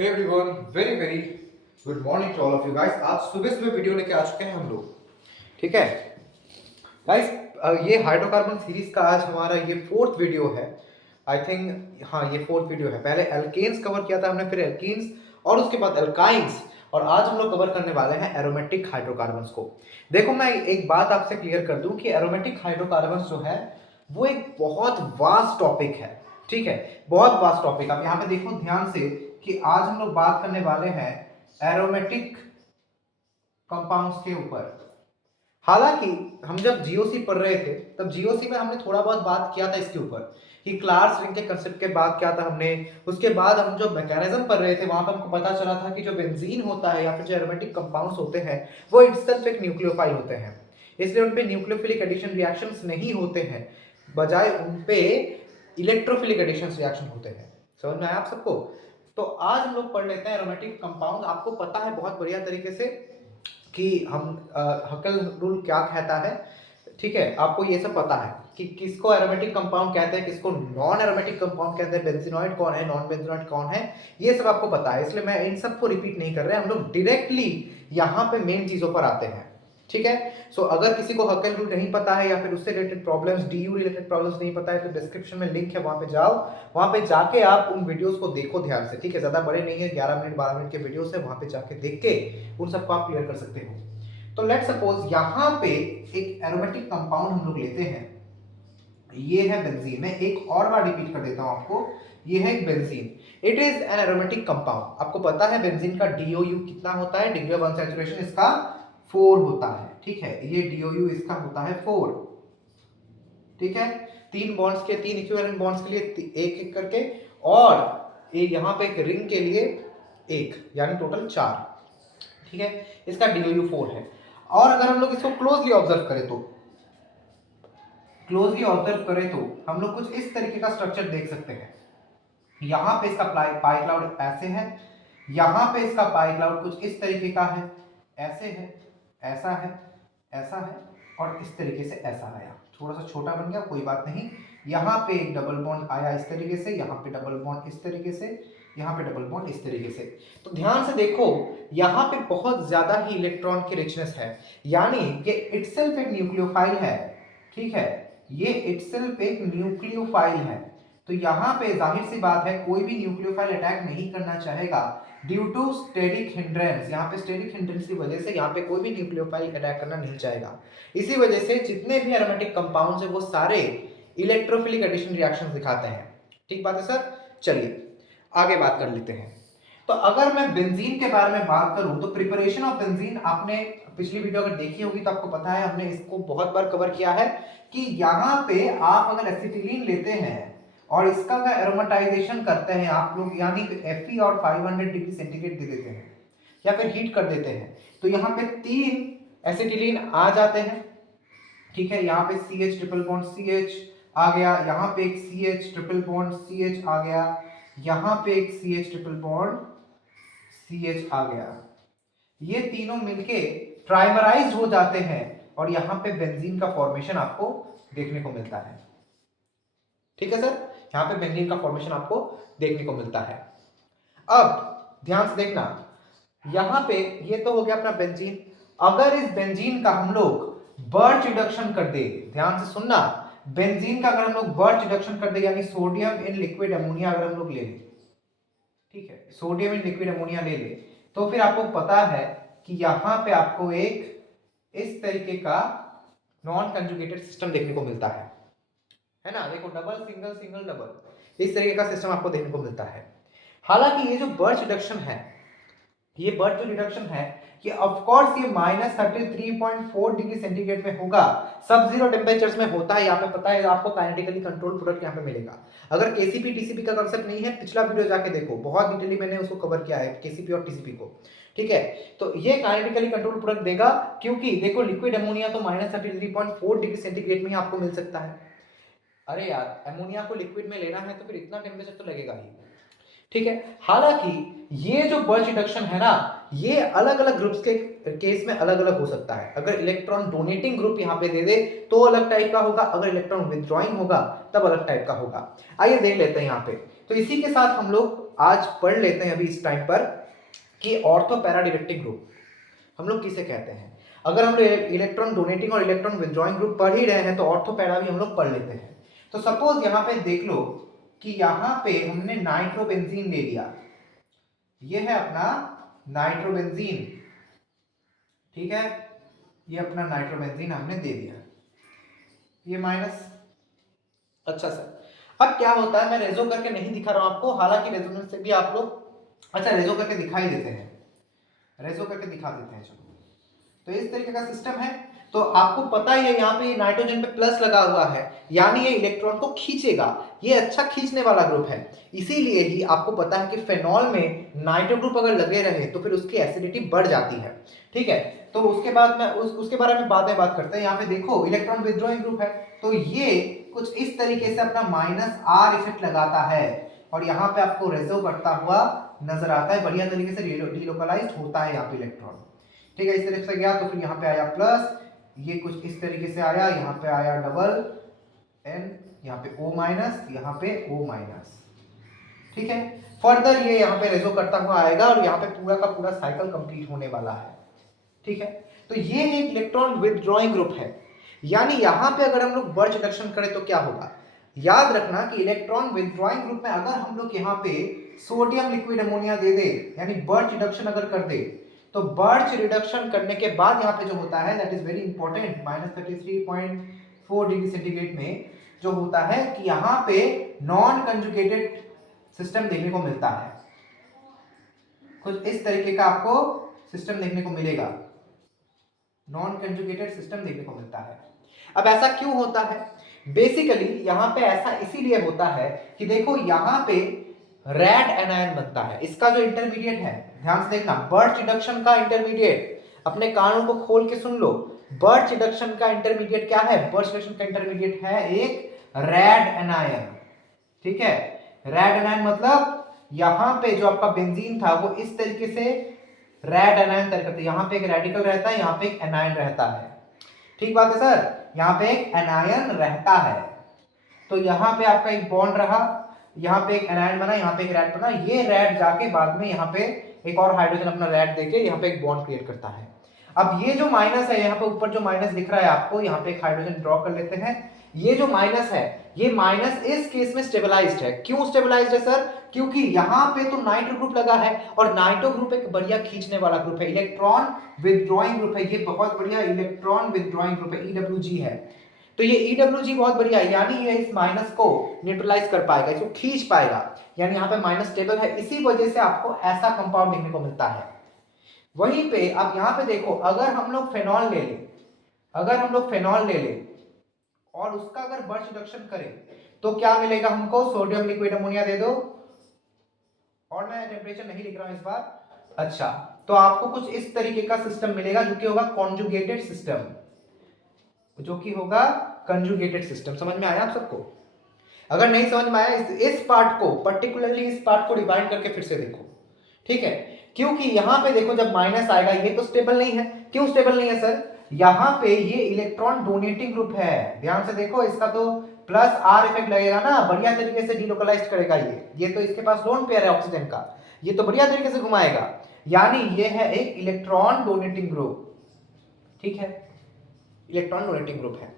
Hey everyone, very good morning to all of you guys। आज सुबह सुबह video लेके आ चुके हैं हम लोग। ठीक है गाइस, ये हाइड्रोकार्बन सीरीज का आज हमारा ये फोर्थ वीडियो है। आई थिंक हाँ, ये फोर्थ वीडियो है। पहले एल्केन्स कवर किया था हमने, फिर एल्कीन्स और उसके बाद एल्काइंस, और आज हम लोग कवर करने वाले हैं एरोमेटिक हाइड्रोकार्बन्स को। देखो, मैं एक बात आपसे क्लियर कर दूं कि एरोमेटिक हाइड्रोकार्बन्स जो है वो एक बहुत वास्ट टॉपिक है। ठीक है, बहुत वास्ट टॉपिक। आप यहाँ पे देखो ध्यान से कि आज हम लोग बात करने वाले हैं एरोमेटिक कंपाउंड्स के ऊपर। हालांकि हम जब जीओसी पढ़ रहे थे तब जीओसी में हमने थोड़ा बहुत बात किया था इसके ऊपर कि क्लार्क्स रिंग के कंसेप्ट के बाद क्या था हमने। उसके बाद हम जो मैकेनिज्म पढ़ रहे थे वहां पर हमको पता चला था कि जो बेंजीन होता है या फिर जो एरोमेटिक कंपाउंड्स होते हैं वो इटसेल्फ एक न्यूक्लियोफाइल होते हैं, इसलिए उनपे न्यूक्लियोफिलिक एडिशन रिएक्शंस नहीं होते हैं, बजाय उनपे इलेक्ट्रोफिलिक एडिशन रिएक्शन होते हैं। समझ में आया आप सबको? तो आज हम लोग पढ़ लेते हैं एरोमेटिक कंपाउंड। आपको पता है बहुत बढ़िया तरीके से कि हम हकल रूल क्या कहता है। ठीक है, आपको ये सब पता है कि किसको एरोमेटिक कंपाउंड कहते हैं, किसको नॉन एरोमेटिक कंपाउंड कहते हैं, बेंजीनॉइड कौन है, नॉन बेंजीनॉइड कौन है, ये सब आपको पता है। इसलिए मैं इन सबको रिपीट नहीं कर रहे हैं, हम लोग डायरेक्टली यहाँ पे मेन चीजों पर आते हैं। ठीक है, सो अगर किसी को हकल रूल नहीं पता है या फिर उससे related problems, DU related problems नहीं पता है तो डिस्क्रिप्शन में लिंक है, वहां पे जाओ, वहां पे जाके आप उन वीडियोस को देखो ध्यान से। ठीक है, ज्यादा बड़े नहीं है, 11 मिनट 12 मिनट के वीडियोस है, वहां पे जाके देख के उन सबको आप क्लियर कर सकते हो। तो लेट सपोज यहाँ पे एक एरोमेटिक कंपाउंड हम लोग लेते हैं, ये है बेंजीन। मैं एक और बार रिपीट कर देता हूं आपको, ये है एक benzene. It is an aromatic compound. आपको पता है बेंजीन का डीओयू कितना होता है, डिग्री ऑफ अनसैचुरेशन इसका 4 होता है। ठीक है, ये डीओयू इसका होता है 4। ठीक है, तीन बॉन्ड्स के, तीन इक्विवेलेंट बॉन्ड्स के लिए एक एक करके, और ये यहाँ पे एक रिंग के लिए एक, यानी टोटल 4। ठीक है, इसका डीओयू 4 है। और अगर हम लोग इसको क्लोजली ऑब्जर्व करें तो हम लोग कुछ इस तरीके का स्ट्रक्चर देख सकते हैं। यहां पे इसका पाई क्लाउड ऐसे है, यहां पे इसका पाई क्लाउड कुछ इस तरीके का है, ऐसे है, ऐसा है, ऐसा है, और इस तरीके से ऐसा आया। थोड़ा सा छोटा बन गया, कोई बात नहीं। यहाँ पे एक डबल बॉन्ड आया इस तरीके से, यहाँ पे डबल बॉन्ड इस तरीके से, यहाँ पे डबल बॉन्ड इस तरीके से। तो ध्यान से देखो, यहाँ पे बहुत ज्यादा ही इलेक्ट्रॉन की रिचनेस है, यानी कि इटसेल्फ एक न्यूक्लियोफाइल है। ठीक है, ये इटसेल्फ एक न्यूक्लियोफाइल है। तो यहाँ पे जाहिर सी बात है कोई भी न्यूक्लियोफाइल अटैक नहीं करना चाहेगा ड्यू टू स्टेरिक हिंड्रेंस। यहाँ पे स्टेरिक हिंड्रेंस की वजह से यहाँ पे कोई भी न्यूक्लियोफाइल अटैक करना नहीं चाहेगा। इसी वजह से जितने भी एरोमेटिक कंपाउंड्स हैं वो सारे इलेक्ट्रोफिलिक एडिशन रिएक्शन दिखाते हैं। ठीक बात है सर? चलिए आगे बात कर लेते हैं। तो अगर मैं बेंजीन के बारे में बात करूं तो प्रिपरेशन ऑफ बेंजीन आपने पिछली वीडियो अगर देखी होगी तो आपको पता है, हमने इसको बहुत बार कवर किया है कि यहाँ पे आप अगर एसिटिलीन लेते हैं और इसका अगर एरोमेटाइजेशन करते हैं आप लोग, यानी Fe और 500 डिग्री सेंटीग्रेड दे देते हैं या फिर हीट कर देते हैं, तो यहाँ पे 3 एसिटिलीन आ जाते हैं। ठीक है, यहाँ पे CH ट्रिपल बॉन्ड CH आ गया, यहाँ पे एक CH ट्रिपल बॉन्ड CH आ गया, यहाँ पे एक CH ट्रिपल बॉन्ड CH आ गया। ये तीनों मिलके ट्राइमराइज हो जाते हैं और यहाँ पे बेंजीन का फॉर्मेशन आपको देखने को मिलता है। ठीक है सर, यहाँ पे बेंजीन का फॉर्मेशन आपको देखने को मिलता है। अब ध्यान से देखना, यहाँ पे ये तो हो गया अपना बेंजीन। अगर इस बेंजीन का हम लोग बर्च रिडक्शन कर दे, ध्यान से सुनना, बेंजीन का अगर हम लोग बर्च रिडक्शन कर दे, यानी सोडियम इन लिक्विड अमोनिया अगर हम लोग ले लें, ठीक है, सोडियम इन लिक्विड अमोनिया ले ले, तो फिर आपको पता है कि यहां पे आपको एक इस तरीके का नॉन कंजुगेटेड सिस्टम देखने को मिलता है ना। देखो, डबल सिंगल सिंगल डबल, इस तरीके का सिस्टम आपको देखने को मिलता है। हालांकि ये जो बर्च रिडक्शन है, ये बर्च जो रिडक्शन है, ये ऑफ कोर्स ये -33.4 डिग्री सेंटीग्रेड में होगा, सब जीरो टेम्परेचर्स में होता है। यहाँ पे पता है आपको काइनेटिकली कंट्रोल प्रोडक्ट यहाँ पे मिलेगा। अगर केसीपी टीसीपी का कांसेप्ट नहीं है, पिछला वीडियो जाके देखो, बहुत डिटेली मैंने उसको कवर किया है, केसीपी और टीसीपी को। ठीक है, तो ये काइनेटिकली कंट्रोल प्रोडक्ट देगा, क्योंकि देखो लिक्विड अमोनिया तो -33.4 डिग्री सेंटीग्रेड में ही आपको मिल सकता है। अरे यार, अमोनिया को लिक्विड में लेना है तो फिर इतना टेम्परेचर तो लगेगा ही। ठीक है, हालांकि ये जो बर्च रिडक्शन है ना, ये अलग अलग ग्रुप्स के केस में अलग अलग हो सकता है। अगर इलेक्ट्रॉन डोनेटिंग ग्रुप यहाँ पे दे दे तो अलग टाइप का होगा, अगर इलेक्ट्रॉन विथड्रॉइंग होगा तब अलग टाइप का होगा। आइए देख लेते हैं यहाँ पे। तो इसी के साथ हम लोग आज पढ़ लेते हैं अभी इस टाइम पर कि ऑर्थो पैरा डायरेक्टिंग ग्रुप हम लोग किसे कहते हैं। अगर हम लोग इलेक्ट्रॉन डोनेटिंग और इलेक्ट्रॉन विथड्रॉइंग ग्रुप पढ़ ही रहे हैं तो ऑर्थो पैरा भी हम लोग पढ़ लेते हैं। तो सपोज यहाँ पे देख लो कि यहाँ पे हमने नाइट्रोबेंजीन ले लिया, ये है अपना नाइट्रोबेंजीन, ठीक है, ये अपना नाइट्रोबेंजीन हमने दे दिया, ये माइनस। अच्छा सर, अब क्या होता है, मैं रेजो करके नहीं दिखा रहा हूं आपको, हालांकि रेजोनेंस से भी आप लोग, अच्छा रेजो करके दिखाई देते हैं, रेजो करके दिखा देते हैं। चलो, तो इस तरीके का सिस्टम है। तो आपको पता ही है यहाँ पे नाइट्रोजन पे प्लस लगा हुआ है, यानी ये इलेक्ट्रॉन को खींचेगा, ये अच्छा खींचने वाला ग्रुप है। इसीलिए ही आपको पता है कि फेनॉल में नाइट्रो ग्रुप अगर लगे रहे तो फिर उसकी एसिडिटी बढ़ जाती है, ठीक है। तो उसके बाद में उसके बारे में बाद में बात करते हैं। यहाँ पे देखो इलेक्ट्रॉन विथड्रॉइंग ग्रुप है, तो ये कुछ इस तरीके से अपना माइनस आर इफेक्ट लगाता है और यहाँ पे आपको रेजो करता हुआ नजर आता है, बढ़िया तरीके से डीलोकलाइज्ड होता है यहाँ पे इलेक्ट्रॉन, ठीक है। इस तरफ से गया तो फिर यहाँ पे आया प्लस, ये कुछ इस तरीके से आया, यहाँ पे आया डबल एन, यहाँ पे O माइनस, यहाँ पे O माइनस, ठीक है। फर्दर ये यहाँ पे रेजो करता हुआ आएगा और यहाँ पे पूरा का पूरा साइकिल कंप्लीट होने वाला है, ठीक है। तो ये एक इलेक्ट्रॉन विथड्रॉइंग ग्रुप है, यानी यहाँ पे अगर हम लोग बर्च रिडक्शन करें तो क्या होगा, याद रखना कि इलेक्ट्रॉन विथड्रॉइंग ग्रुप में अगर हम लोग यहाँ पे सोडियम लिक्विड अमोनिया दे दे, यानी बर्च रिडक्शन अगर कर दे, तो बर्च रिडक्शन करने के बाद यहाँ पे जो होता है that is very important, -33.4 degree centigrade में जो होता है कि यहाँ पे नॉन कंजुगेटेड सिस्टम देखने को मिलता है, कुछ इस तरीके का आपको सिस्टम देखने को मिलेगा, नॉन कंजुगेटेड सिस्टम देखने को मिलता है। अब ऐसा क्यों होता है, बेसिकली यहाँ पे ऐसा इसीलिए होता है कि देखो यहाँ पे रेड एनायन बनता है, इसका जो इंटरमीडिएट है, ध्यान से देखना, बर्च रिडक्शन का इंटरमीडिएट, अपने कानों को खोल के सुन लो, बर्च रिडक्शन का इंटरमीडिएट क्या है, बर्च रिडक्शन का इंटरमीडिएट है एक रेड एनायन, ठीक है। रेड एनायन मतलब यहाँ पे जो आपका बेंजीन था वो इस तरीके से रेड एनायन तैयार करते हैं, यहाँ पे एक रेडिकल रहता है, यहाँ पे एक एनायन रहता है, ठीक बात है सर, यहाँ पे एक एनायन रहता है, तो यहाँ पे आपका एक बॉन्ड रहा, यहाँ पे एक एनायन बना, यहाँ पे एक रेड बना, ये रेड जाके बाद में यहाँ पे एक और हाइड्रोजन अपना रेड देके यहाँ पे एक बॉन्ड क्रिएट करता है। अब ये जो माइनस है, यहाँ पे ऊपर जो माइनस दिख रहा है आपको, यहाँ पे एक हाइड्रोजन ड्रॉ कर लेते हैं, ये जो माइनस है, ये माइनस इस केस में स्टेबलाइज्ड है। क्यों स्टेबलाइज्ड है सर, क्योंकि यहाँ पे तो नाइट्रो ग्रुप लगा है और नाइट्रो ग्रुप एक बढ़िया खींचने वाला ग्रुप है, इलेक्ट्रॉन विथड्रॉइंग ग्रुप है, ये बहुत बढ़िया इलेक्ट्रॉन विथड्रॉइंग ग्रुप है, EWG है। तो ये EWG बहुत बढ़िया है, यानी ये इस माइनस को न्यूट्रलाइज कर पाएगा, इसको खींच पाएगा, यानी यहाँ पे माइनस स्टेबल है, इसी वजह से आपको ऐसा कंपाउंड देखने को मिलता है। वहीं पे आप यहाँ पे देखो, अगर हम लोग फेनॉल ले लें, अगर हम लोग फेनॉल ले लें और उसका अगर बर्च रिडक्शन करें तो क्या मिलेगा हमको, सोडियम लिक्विड अमोनिया दे दो, और मैं टेम्परेचर नहीं लिख रहा हूं इस बार, अच्छा, तो आपको कुछ इस तरीके का सिस्टम मिलेगा जो कि होगा कॉन्जुगेटेड सिस्टम, जो कि होगा कंजुगेटेड सिस्टम। समझ में आया आप सबको? अगर नहीं समझ में आया, इस पार्ट को पर्टिकुलरली, इस पार्ट को डिवाइड करके फिर से देखो, ठीक है, क्योंकि यहां पे देखो जब माइनस आएगा ये तो स्टेबल नहीं है। क्यों स्टेबल नहीं है सर, यहां पे ये इलेक्ट्रॉन डोनेटिंग ग्रुप है, ध्यान से देखो, इसका तो प्लस आर इफेक्ट लगेगा ना, बढ़िया तरीके से डीलोकलाइज करेगा ये तो इसके पास लोन पेयर है ऑक्सीजन का, ये तो बढ़िया तरीके से घुमाएगा, यानी ये है एक इलेक्ट्रॉन डोनेटिंग ग्रुप, ठीक है, इलेक्ट्रॉन डोनेटिंग ग्रुप है,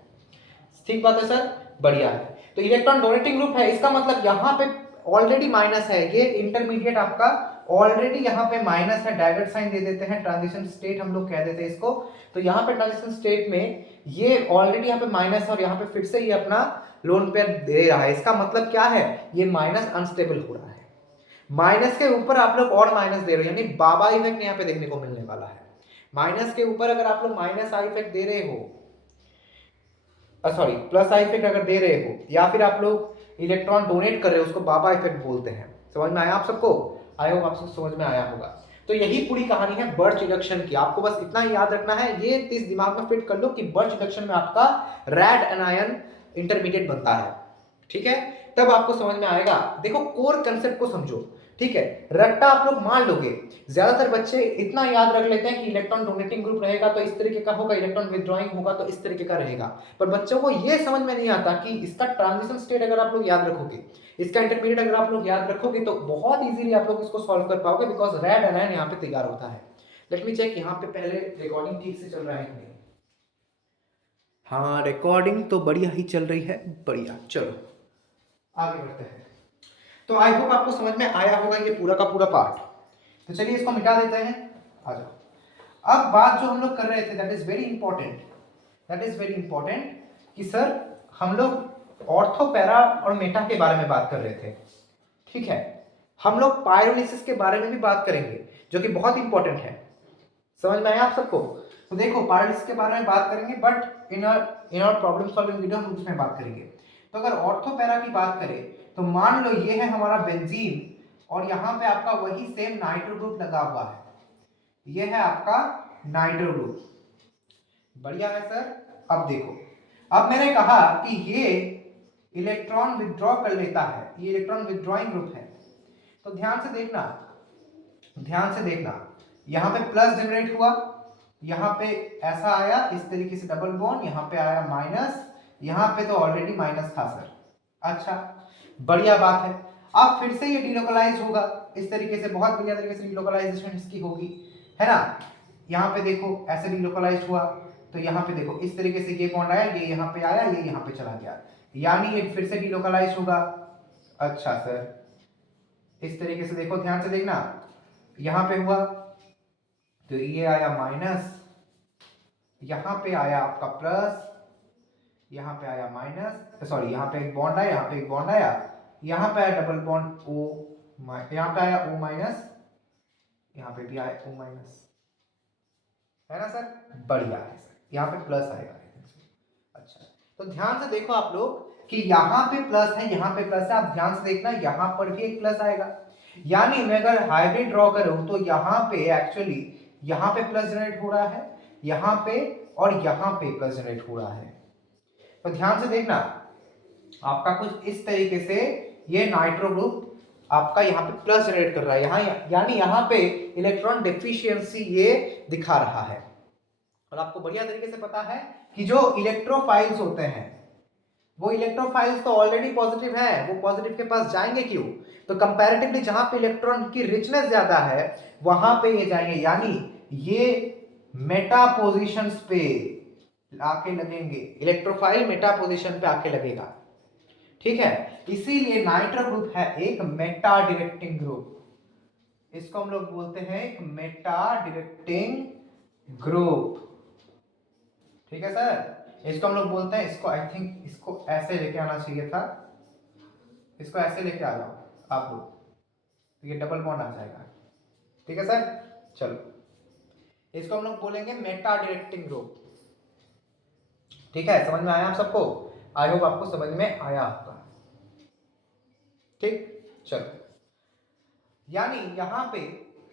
ठीक बात है सर, बढ़िया है। तो इलेक्ट्रॉन डोनेटिंग ग्रुप है, इसका मतलब यहाँ पे ऑलरेडी माइनस है, ये इंटरमीडिएट आपका ऑलरेडी यहाँ पे माइनस है, डैगेट साइन दे देते हैं, ट्रांजिशन स्टेट हम लोग कह देते हैं इसको। तो यहाँ पे ट्रांजिशन स्टेट में ये ऑलरेडी यहाँ पे माइनस है और यहाँ पे फिर से ये अपना लोन पेयर दे रहा है, इसका मतलब क्या है, ये माइनस अनस्टेबल हो रहा है, माइनस के ऊपर आप लोग और माइनस दे रहे हो, यानी बाबा इफेक्ट यहाँ पे देखने को मिलने वाला है। माइनस के ऊपर अगर आप लोग माइनस आई इफेक्ट दे रहे हो, सॉरी प्लस आई इफेक्ट अगर दे रहे हो, या फिर आप लोग इलेक्ट्रॉन डोनेट कर रहे हो, उसको बाबा इफेक्ट बोलते हैं। समझ में आया आप सबको? आई होप आपको समझ में आया होगा। तो यही पूरी कहानी है बर्च रिडक्शन की, आपको बस इतना ही याद रखना है, ये इस दिमाग में फिट कर लो कि बर्च रिडक्शन में आपका रेड एनायन इंटरमीडिएट बनता है, ठीक है, तब आपको समझ में आएगा। देखो कोर कंसेप्ट को समझो, ठीक है, रट्टा आप लोग मान लोगे। ज्यादातर बच्चे इतना याद रख लेते हैं कि इलेक्ट्रॉन डोनेटिंग ग्रुप रहेगा तो इस तरीके का होगा, इलेक्ट्रॉन विथड्रॉइंग होगा तो इस तरीके का रहेगा, पर बच्चों को ये समझ में नहीं आता कि इसका ट्रांजिशन स्टेट अगर आप लोग याद रखोगे, इसका इंटरमीडिएट अगर आप लोग याद रखोगे तो बहुत इजीली आप लोग इसको सॉल्व कर पाओगे, बिकॉज रेड एनायन यहाँ पे तैयार होता है। लेट मी चेक यहाँ पे पहले रिकॉर्डिंग ठीक से चल रहा है कि नहीं। हाँ, रिकॉर्डिंग तो बढ़िया ही चल रही है, बढ़िया। चलो आगे बढ़ते हैं। तो आई होप आपको समझ में आया होगा ये पूरा का पूरा पार्ट। तो चलिए इसको मिटा देते हैं, आ जाओ। अब बात जो हम लोग कर रहे थे दैट इज वेरी इंपॉर्टेंट, कि सर हम लोग ऑर्थो, पैरा और मेटा के बारे में बात कर रहे थे, ठीक है। हम लोग पायरोलिसिस के बारे में भी बात करेंगे जो कि बहुत इंपॉर्टेंट है। समझ में आया आप सबको? तो देखो पायरोलिसिस के बारे में बात करेंगे, but in our problem solving video हम उसमें बात करेंगे। तो अगर ऑर्थो पैरा की बात करें तो मान लो ये है हमारा बेंजीन और यहाँ पे आपका वही सेम नाइट्रो ग्रुप लगा हुआ है, ये है आपका नाइट्रो ग्रुप, बढ़िया है सर। अब देखो, अब मैंने कहा कि ये इलेक्ट्रॉन विथड्रॉ कर लेता है, ये इलेक्ट्रॉन विथड्रॉइंग ग्रुप है। तो ध्यान से देखना, यहाँ पे प्लस जनरेट हुआ, यहाँ पे ऐसा आया इस तरीके से डबल बॉन्ड, यहाँ पे आया माइनस, यहाँ पे तो ऑलरेडी माइनस था सर। अच्छा, बढ़िया बात है। अब फिर से ये डिलोकलाइज होगा इस तरीके से, बहुत बढ़िया तरीके से डिलोकलाइजेशन इसकी होगी, है ना। यहाँ पे देखो ऐसे डिलोकलाइज हुआ, तो यहाँ पे देखो इस तरीके से ये बॉन्ड आया, ये यहाँ पे आया, ये यहाँ पे चला गया, यानी ये फिर से डिलोकलाइज होगा। अच्छा सर, इस तरीके से देखो, ध्यान से देखना, यहाँ पे हुआ तो ये आया माइनस, यहाँ पे आया आपका प्लस, यहाँ पे आया माइनस, सॉरी यहाँ पे एक बॉन्ड आया, यहाँ पे एक बॉन्ड आया, यहाँ पे आया डबल बॉन्ड O, यहाँ पे आया O माइनस, यहाँ पे भी आया O माइनस, है ना सर, बढ़िया है सर, यहाँ पे प्लस आएगा। अच्छा, तो ध्यान से देखो आप लोग कि यहाँ पे प्लस है, यहाँ पे प्लस है, आप ध्यान से देखना यहाँ पर भी एक प्लस आएगा, यानी मैं अगर हाइब्रिड ड्रॉ करूं तो यहाँ पे एक्चुअली यहाँ पे प्लस जनरेट हो रहा है, यहाँ पे और यहाँ पे प्लस जनरेट हो रहा है। तो ध्यान से देखना, आपका कुछ इस तरीके से ये नाइट्रो ग्रुप आपका यहाँ पे प्लस जनरेट कर रहा है, यहाँ यानी यहाँ पे इलेक्ट्रॉन डेफिशिएंसी ये दिखा रहा है। और आपको बढ़िया तरीके से पता है कि जो इलेक्ट्रोफाइल्स होते हैं, वो इलेक्ट्रोफाइल्स तो ऑलरेडी पॉजिटिव है, वो पॉजिटिव के पास जाएंगे क्यों? तो कंपैरेटिवली जहां पे इलेक्ट्रॉन की रिचनेस ज्यादा है वहां पे ये जाएंगे, यानी ये मेटा पोजीशंस पे आके लगेंगे, इलेक्ट्रोफाइल मेटा पोजीशन पे आके लगेगा, ठीक है। इसीलिए नाइट्रो ग्रुप है एक मेटा डायरेक्टिंग ग्रुप, इसको हम लोग बोलते हैं एक मेटा डायरेक्टिंग ग्रुप, ठीक है सर। इसको हम लोग बोलते हैं, इसको आई थिंक इसको ऐसे लेके आना चाहिए था, इसको ऐसे लेके आ जाओ आप लोग, तो ये डबल बॉन्ड आ जाएगा, ठीक है सर। चलो इसको हम लोग बोलेंगे मेटा डायरेक्टिंग ग्रुप, ठीक है। समझ में आया आप सबको? आई होप आपको समझ में आया होगा, ठीक। चलो, यानी यहाँ पे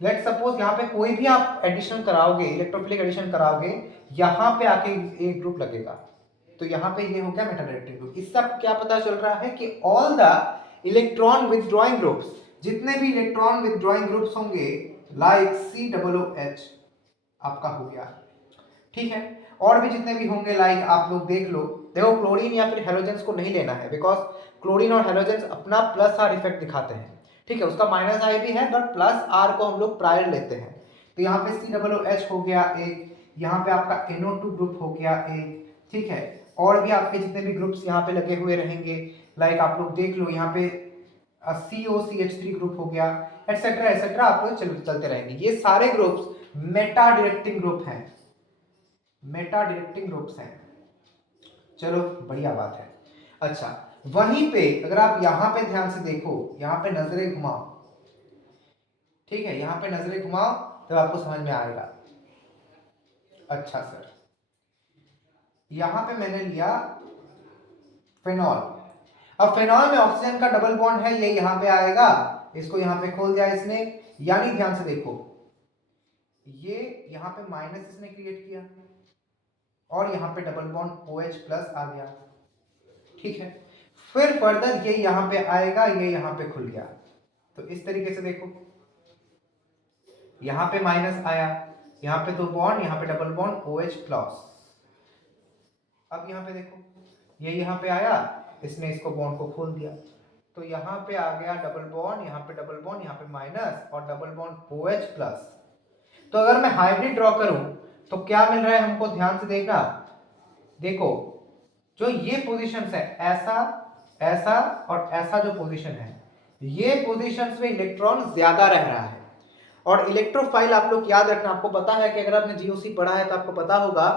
लेट सपोज यहाँ पे कोई भी आप एडिशन कराओगे, इलेक्ट्रोफिलिक एडिशन कराओगे, यहाँ पे आके एक ग्रुप लगेगा, तो यहाँ पे ये हो गया मेटा डायरेक्टिंग ग्रुप। इससे आपको क्या पता चल रहा है कि all the electron withdrawing groups, जितने भी इलेक्ट्रॉन विथड्रॉइंग ग्रुप्स होंगे लाइक COOH आपका हो गया, ठीक है। और भी जितने भी होंगे लाइक आप लोग देख लो, देखो क्लोरीन या फिर हेलोजेंस को नहीं लेना है, बिकॉज क्लोरीन और हेलोजेंस अपना प्लस आर इफेक्ट दिखाते हैं, ठीक है। उसका माइनस आई भी है बट प्लस आर को हम लोग प्रायर लेते हैं। तो यहाँ पे COOH हो गया एक, यहाँ पे आपका NO2 ग्रुप हो गया एक, ठीक है। और भी आपके जितने भी ग्रुप्स यहाँ पे लगे हुए रहेंगे, लाइक आप लोग देख लो यहाँ पे COCH3 ग्रुप हो गया, एटसेट्रा एटसेट्रा, आप लोग चलते रहेंगे। ये सारे ग्रुप्स मेटा डायरेक्टिंग ग्रुप हैं, मेटा डायरेक्टिंग ग्रुप्स हैं। चलो बढ़िया बात है। अच्छा, वहीं पे अगर आप यहाँ पे ध्यान से देखो, यहाँ पे नजरें घुमाओ, ठीक है, यहाँ पे नजरें घुमाओ तो आपको समझ में आएगा। अच्छा सर, यहाँ पे मैंने लिया फेनॉल, अब फेनॉल में ऑक्सीजन का डबल बॉन्ड है, ये यहाँ पे आएगा, इसको यहाँ पे खोल दिया इसने, यानी ध्यान से देखो ये यहाँ पे माइनस इसने क्रिएट किया और यहाँ पे डबल बॉन्ड OH प्लस आ गया, ठीक है। फिर फर्दर ये यहाँ पे आएगा, ये यहाँ पे खुल गया, तो इस तरीके से देखो, यहां पे माइनस आया, यहां पे 2 बॉन्ड, यहां पे डबल बॉन्ड OH प्लस। अब यहां पे देखो, ये यहां पे आया, इसने इसको बॉन्ड को खोल दिया, तो यहां पे आ गया डबल बॉन्ड, यहां पे डबल बॉन्ड, यहां पे माइनस और डबल बॉन्ड OH प्लस। तो अगर मैं हाइब्रिड ड्रॉ करूं तो क्या मिल रहा है हमको, ध्यान से देखना। देखो जो ये पोजीशंस है, ऐसा ऐसा और ऐसा जो पोजीशन है, ये पोजीशंस में इलेक्ट्रॉन ज्यादा रह रहा है। और इलेक्ट्रोफाइल आप लोग याद रखना, आपको पता है कि अगर आपने जीओसी पढ़ा है तो आपको पता होगा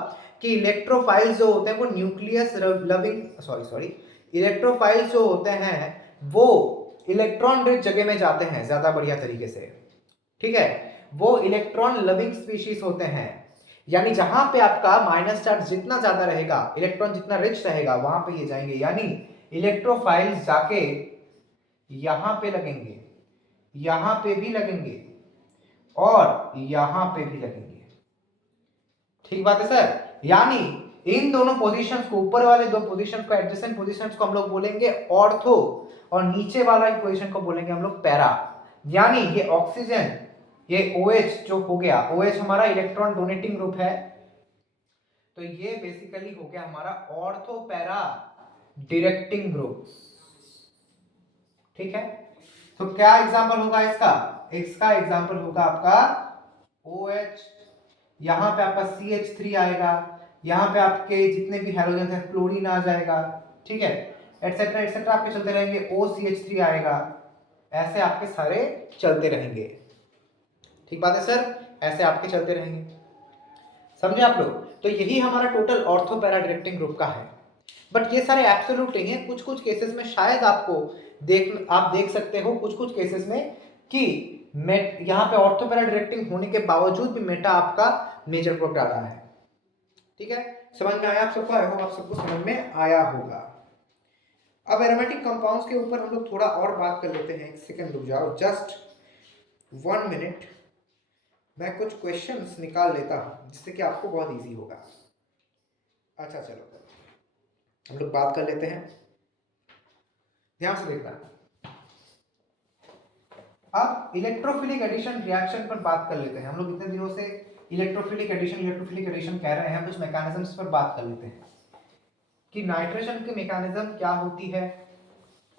कि इलेक्ट्रोफाइल जो होते हैं वो न्यूक्लियस लविंग सॉरी इलेक्ट्रोफाइल जो होते हैं वो इलेक्ट्रॉन रिच जगह में जाते हैं ज्यादा बढ़िया तरीके से, ठीक है। वो इलेक्ट्रॉन लविंग स्पीशीज होते हैं, यानी जहां पे आपका माइनस चार्ज जितना ज्यादा रहेगा, इलेक्ट्रॉन जितना रिच रहेगा, वहां पे ये जाएंगे, यानी इलेक्ट्रोफाइल्स जाके यहां पे लगेंगे, यहां पे भी लगेंगे और यहां पे भी लगेंगे। ठीक बात है सर। यानी इन दोनों पोजीशंस को, ऊपर वाले दो पोजीशन को, एडजेसेंट पोजीशंस को हम लोग बोलेंगे ऑर्थो, और नीचे वाला पोजीशन को बोलेंगे हम लोग पैरा। यानी ये ऑक्सीजन, ये OH जो हो गया, OH हमारा इलेक्ट्रॉन डोनेटिंग ग्रुप है, तो ये बेसिकली हो गया हमारा ऑर्थो पैरा डायरेक्टिंग ग्रुप। ठीक है, तो क्या एग्जांपल होगा इसका, इसका एग्जांपल होगा आपका OH, यहां पे आपका CH3 आएगा, यहां पे आपके जितने भी हैलोजन है क्लोरीन आ जाएगा, ठीक है, एटसेट्रा एटसेट्रा आपके चलते रहेंगे, OCH3 आएगा, ऐसे आपके सारे चलते रहेंगे। ठीक बात है सर, ऐसे आपके चलते रहेंगे, समझे आप लोग। तो यही हमारा total ortho para directing group का है। बट ये सारे एब्सोल्यूट नहीं है, कुछ कुछ केसेस में शायद आपको आप देख सकते हो कुछ कुछ केसेस में कि यहाँ पे ऑर्थो पैरा डायरेक्टिंग होने के बावजूद भी मेटा आपका मेजर प्रोडक्ट आ रहा है। ठीक है, समझ में आया आप सबको, आई होप आप सबको समझ में आया होगा। अब एरोमेटिक कंपाउंड्स के ऊपर हम लोग थोड़ा और बात कर लेते हैं। एक सेकंड रुक जाओ, जस्ट 1 मिनट, मैं कुछ क्वेश्चंस निकाल लेता हूं जिससे कि आपको बहुत इजी होगा। अच्छा चलो हम लोग बात कर लेते हैं, ध्यान से देखना। अब इलेक्ट्रोफिलिक एडिशन रिएक्शन पर बात कर लेते हैं। हम लोग इतने दिनों से इलेक्ट्रोफिलिक एडिशन कह रहे हैं, कुछ मैकेनिज्म्स पर बात कर लेते हैं कि नाइट्रेशन की मैकेनिज्म क्या होती है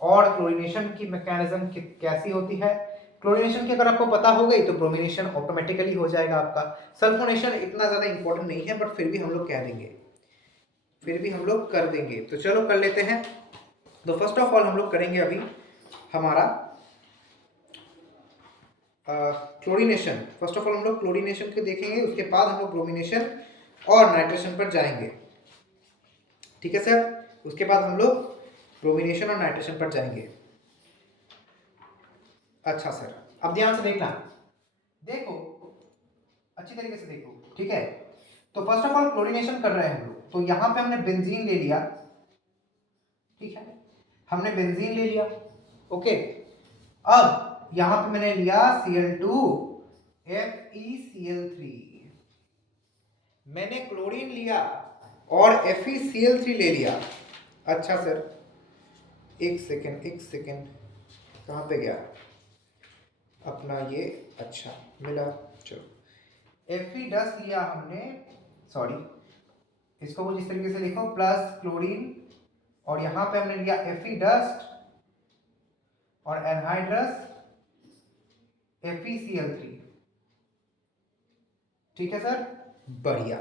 और क्लोरीनेशन की मैकेनिज्म कैसी होती है। क्लोरीनेशन की अगर आपको पता हो गई तो ब्रोमिनेशन ऑटोमेटिकली हो जाएगा आपका। सल्फोनेशन इतना ज्यादा इंपॉर्टेंट नहीं है, बट फिर भी हम लोग कह देंगे, फिर भी हम लोग कर देंगे, तो चलो कर लेते हैं। तो फर्स्ट ऑफ ऑल हम लोग करेंगे अभी हमारा क्लोरीनेशन। फर्स्ट ऑफ ऑल हम लोग क्लोरीनेशन के देखेंगे, उसके बाद हम लोग ब्रोमिनेशन और नाइट्रेशन पर जाएंगे। ठीक है सर, उसके बाद हम लोग ब्रोमिनेशन और नाइट्रेशन पर जाएंगे। अच्छा सर, अब ध्यान से देखना, देखो अच्छी तरीके से देखो, ठीक है। तो फर्स्ट ऑफ ऑल क्लोरीनेशन कर रहे हैं हम लोग, तो यहां पे हमने बेंजीन ले लिया, ठीक है, हमने बेंजीन ले लिया, ओके। अब यहां पे मैंने लिया Cl2 FeCl3, मैंने क्लोरीन लिया और FeCl3 ले लिया। अच्छा सर, एक सेकेंड कहां पे गया अपना ये, अच्छा मिला, चलो Fe10 लिया हमने, सॉरी इसको कुछ इस तरीके से लिखो, प्लस क्लोरीन, और यहां पे हमने लिया Fe10 और एनहाइड्रस FeCl3। ठीक है सर, बढ़िया।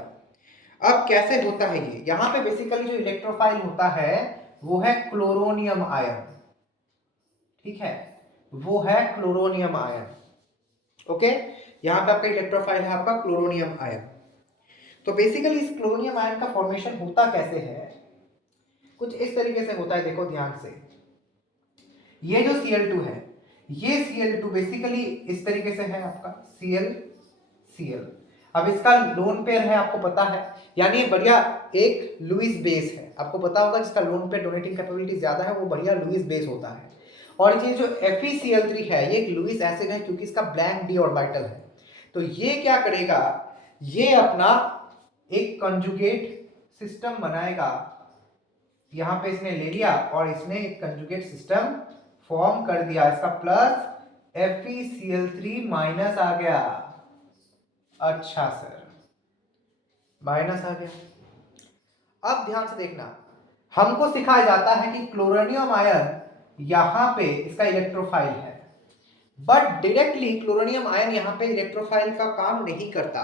अब कैसे होता है ये, यहां पे बेसिकली जो इलेक्ट्रोफाइल होता है वो है क्लोरोनियम आयन, ठीक है, वो है क्लोरोनियम आयन, ओके। यहां पे आपका इलेक्ट्रोफाइल है आपका क्लोरोनियम आयन। तो बेसिकली इस क्लोरोनियम आयन का फॉर्मेशन होता कैसे है, कुछ इस तरीके से होता है, देखो ध्यान से। ये जो Cl2 है, ये Cl2 बेसिकली इस तरीके से है आपका Cl। अब इसका लोन पेयर है, आपको पता है, यानी बढ़िया एक लुईस बेस है, आपको पता होगा जिसका लोन पेयर डोनेटिंग कैपेबिलिटी ज्यादा है वो बढ़िया लुईस बेस होता है। और ये जो FeCl3 है ये एक लुईस एसिड है क्योंकि इसका ब्लैंक डी ऑर्बिटल है। तो ये क्या करेगा, ये अपना एक कंजुगेट सिस्टम बनाएगा, यहां पे इसने ले लिया और इसने एक कंजुगेट सिस्टम फॉर्म कर दिया, इसका प्लस FeCl3 माइनस आ गया। अच्छा सर, माइनस आ गया। अब ध्यान से देखना, हमको सिखाया जाता है कि क्लोरोनियम आयन यहां पे इसका इलेक्ट्रोफाइल है, बट डायरेक्टली क्लोरोनियम आयन यहां पे इलेक्ट्रोफाइल का काम नहीं करता।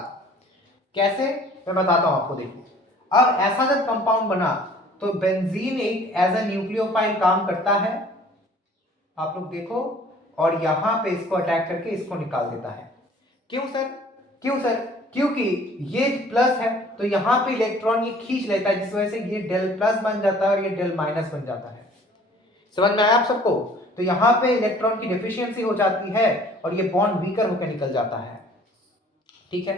कैसे, मैं बताता हूं आपको। देखो, अब ऐसा जब कंपाउंड बना तो बेंजीन एक एज अ न्यूक्लियोफाइल काम करता है, आप लोग देखो, और यहां पे इसको अटैक करके इसको निकाल देता है। क्यों सर, क्यों सर? क्योंकि ये प्लस है तो यहां पे इलेक्ट्रॉन ये खींच लेता है, जिस वजह से ये डेल प्लस बन जाता है और ये डेल माइनस बन जाता है। समझ में आया आप सबको? तो यहां पे इलेक्ट्रॉन की डेफिशिएंसी हो जाती है और ये बॉन्ड वीकर होकर निकल जाता है। ठीक है,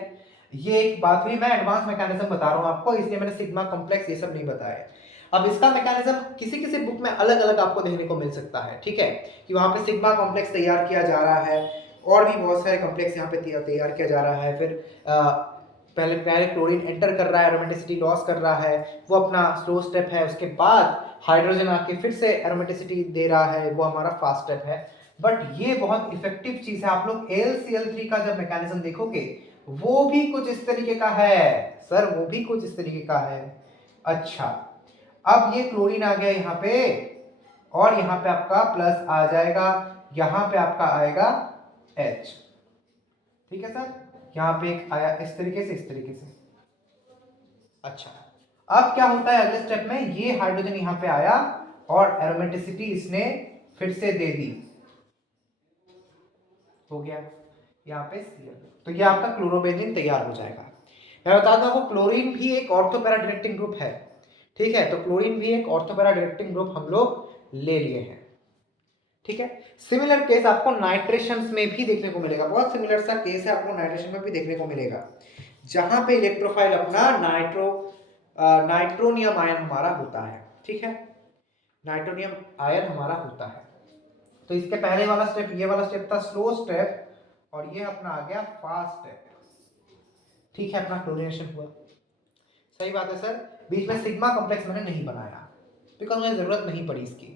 ये एक बात हुई। मैं एडवांस मैकेनिज्म बता रहा हूं आपको, इसलिए मैंने सिग्मा कॉम्प्लेक्स ये सब नहीं बताया। अब इसका मैकेनिज्म किसी किसी बुक में अलग अलग आपको देखने को मिल सकता है। ठीक है, कि वहां पे सिग्मा कॉम्प्लेक्स तैयार किया जा रहा है, और भी बहुत सारे कॉम्प्लेक्स यहाँ पे तैयार किया जा रहा है। फिर पहले क्लोरीन एंटर कर रहा है, एरोमेटिसिटी लॉस कर रहा है, वो अपना स्लो स्टेप है। उसके बाद हाइड्रोजन आके फिर से एरोमेटिसिटी दे रहा है, वो हमारा फास्ट स्टेप है। बट ये बहुत इफेक्टिव चीज है। आप लोग AlCl3 का जब मैकेनिज्म देखोगे वो भी कुछ इस तरीके का है सर, वो भी कुछ इस तरीके का है। अच्छा, अब ये क्लोरीन आ गया यहाँ पे, और यहाँ पे आपका प्लस आ जाएगा, यहाँ पे आपका आएगा H। ठीक है सर, यहाँ पे एक आया इस तरीके से, इस तरीके से। अच्छा, अब क्या होता है अगले स्टेप में, ये हाइड्रोजन यहाँ पे आया और एरोमेटिसिटी इसने फिर से दे दी, हो गया यहाँ पे Cl। तो ये आपका क्लोरोबेंजीन तैयार हो जाएगा। मैं बता दूं आपको, क्लोरीन भी एक ऑर्थोपैरा डायरेक्टिंग ग्रुप है। ठीक है, तो क्लोरीन भी एक ऑर्थोपैरा डायरेक्टिंग ग्रुप हम लोग ले लिए हैं। ठीक है, सिमिलर केस आपको नाइट्रेशन में भी देखने को मिलेगा। बहुत सिमिलर सा केस है, आपको नाइट्रेशन में भी देखने को मिलेगा, जहां पे इलेक्ट्रोफाइल अपना नाइट्रोनियम आयन हमारा होता है। ठीक है, नाइट्रोनियम आयन हमारा होता है। तो इसके पहले वाला स्टेप, ये वाला स्टेप था स्लो स्टेप, और ये अपना आ गया फास्ट स्टेप। ठीक है, अपना क्लोरीनेशन हुआ। सही बात है सर, बीच में सिग्मा कॉम्प्लेक्स मैंने नहीं बनाया बिकॉज मुझे जरूरत नहीं पड़ी इसकी।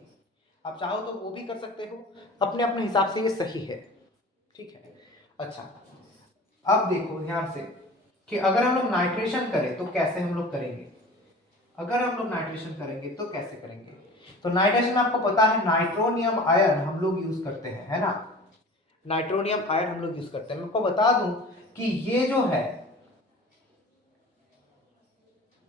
आप चाहो तो वो भी कर सकते हो, अपने अपने हिसाब से ये सही है। ठीक है, अच्छा, अब देखो ध्यान से कि अगर हम लोग नाइट्रेशन करें तो कैसे हम लोग करेंगे। अगर हम लोग नाइट्रेशन करेंगे तो कैसे करेंगे? तो नाइट्रेशन आपको पता है, नाइट्रोनियम आयन हम लोग यूज करते हैं, है ना? नाइट्रोनियम आयन हम लोग यूज करते हैं। मैं आपको बता दूं कि ये जो है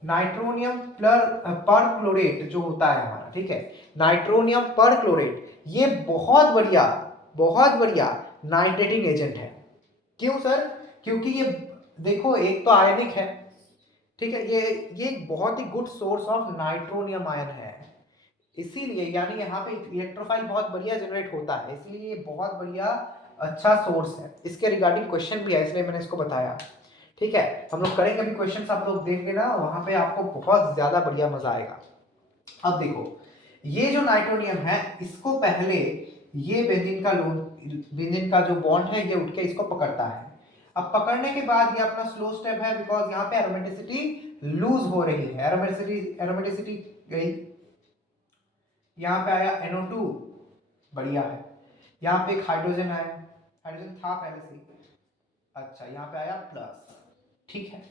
नाइट्रोनियम पर क्लोरेट जो होता है हमारा, ठीक है, नाइट्रोनियम पर क्लोरेट, ये बहुत बढ़िया नाइट्रेटिंग एजेंट है। क्यों सर? क्योंकि ये देखो, एक तो आयनिक है, ठीक है, ये बहुत ही good source of nitronium ion है, इसीलिए यानी यहाँ पे इलेक्ट्रोफाइल बहुत बढ़िया जनरेट होता है, इसलिए ये बहुत बढ़िया अच्छा सोर्स है। इसके रिगार्डिंग क्वेश्चन भी है, इसलिए मैंने इसको बताया। ठीक है, हम लोग करेंगे भी क्वेश्चंस, आप लोग देखेंगे ना, वहां पे आपको बहुत ज्यादा बढ़िया मजा आएगा। अब देखो, ये जो नाइट्रोनियम है, इसको पहले ये बेंजीन का जो बॉन्ड है, ये उठ के इसको पकड़ता है। अब पकड़ने के बाद ये अपना स्लो स्टेप है, बिकॉज यहाँ पे एरोमेटिसिटी लूज हो रही है, एरोमेटिसिटी गई, यहाँ पे आया NO2, बढ़िया है। यहाँ पे एक हाइड्रोजन आया, हाइड्रोजन था पहले से। अच्छा, यहाँ पे आया प्लस, ठीक है,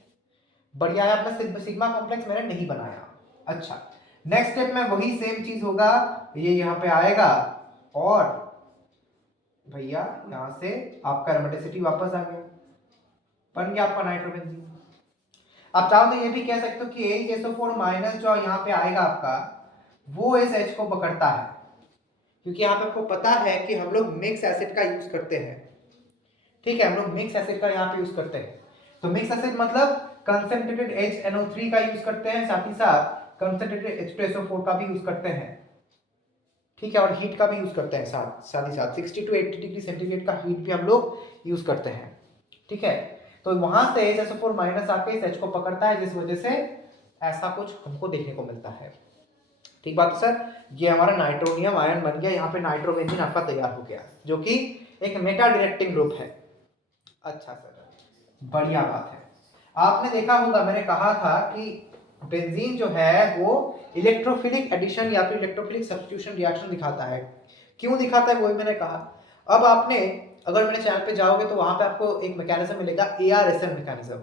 बढ़िया है। अपना सिग्मा कॉम्प्लेक्स मैंने नहीं बनाया। अच्छा, नेक्स्ट स्टेप में वही सेम चीज होगा, ये यहाँ पे आएगा और भैया यहाँ से आपका एरोमेटिसिटी वापस आ गया, बन गया आपका नाइट्रोबेंजीन। आप चाहो तो ये भी कह सकते हो कि HSO4 माइनस जो यहाँ पे आएगा आपका, वो इस H को पकड़ता है, क्योंकि यहाँ पे आपको पता है कि हम लोग मिक्स एसिड का यूज करते हैं। ठीक है, हम लोग मिक्स एसिड का यहाँ पे यूज करते हैं। तो मिक्स एसिड मतलब कंसंट्रेटेड HNO3 का यूज करते हैं, साथ ही साथ कंसंट्रेटेड H2SO4 का भी यूज करते हैं। ठीक है, और हीट का भी यूज करते हैं, साथ ही साथ 60 to 80 डिग्री सेंटीग्रेड का हीट भी हम लोग यूज करते हैं। ठीक है, तो वहां से HSO4 माइनस आके इस H को पकड़ता है, जिस वजह से ऐसा कुछ हमको देखने को मिलता है। ठीक बात है सर, ये हमारा नाइट्रोनियम आयन बन गया, यहाँ पे नाइट्रोबेंजीन आपका तैयार हो गया, जो कि एक मेटा डायरेक्टिंग ग्रुप है। अच्छा सर, बढ़िया बात है। आपने देखा होगा, मैंने कहा था कि बेंजीन जो है वो इलेक्ट्रोफिलिक एडिशन या फिर इलेक्ट्रोफिलिक सब्स्टिट्यूशन रिएक्शन दिखाता है। क्यों दिखाता है वही मैंने कहा। अब आपने अगर मेरे चैनल पे जाओगे तो वहां पे आपको एक मैकेनिज्म मिलेगा, ARSN मैकेनिज्म,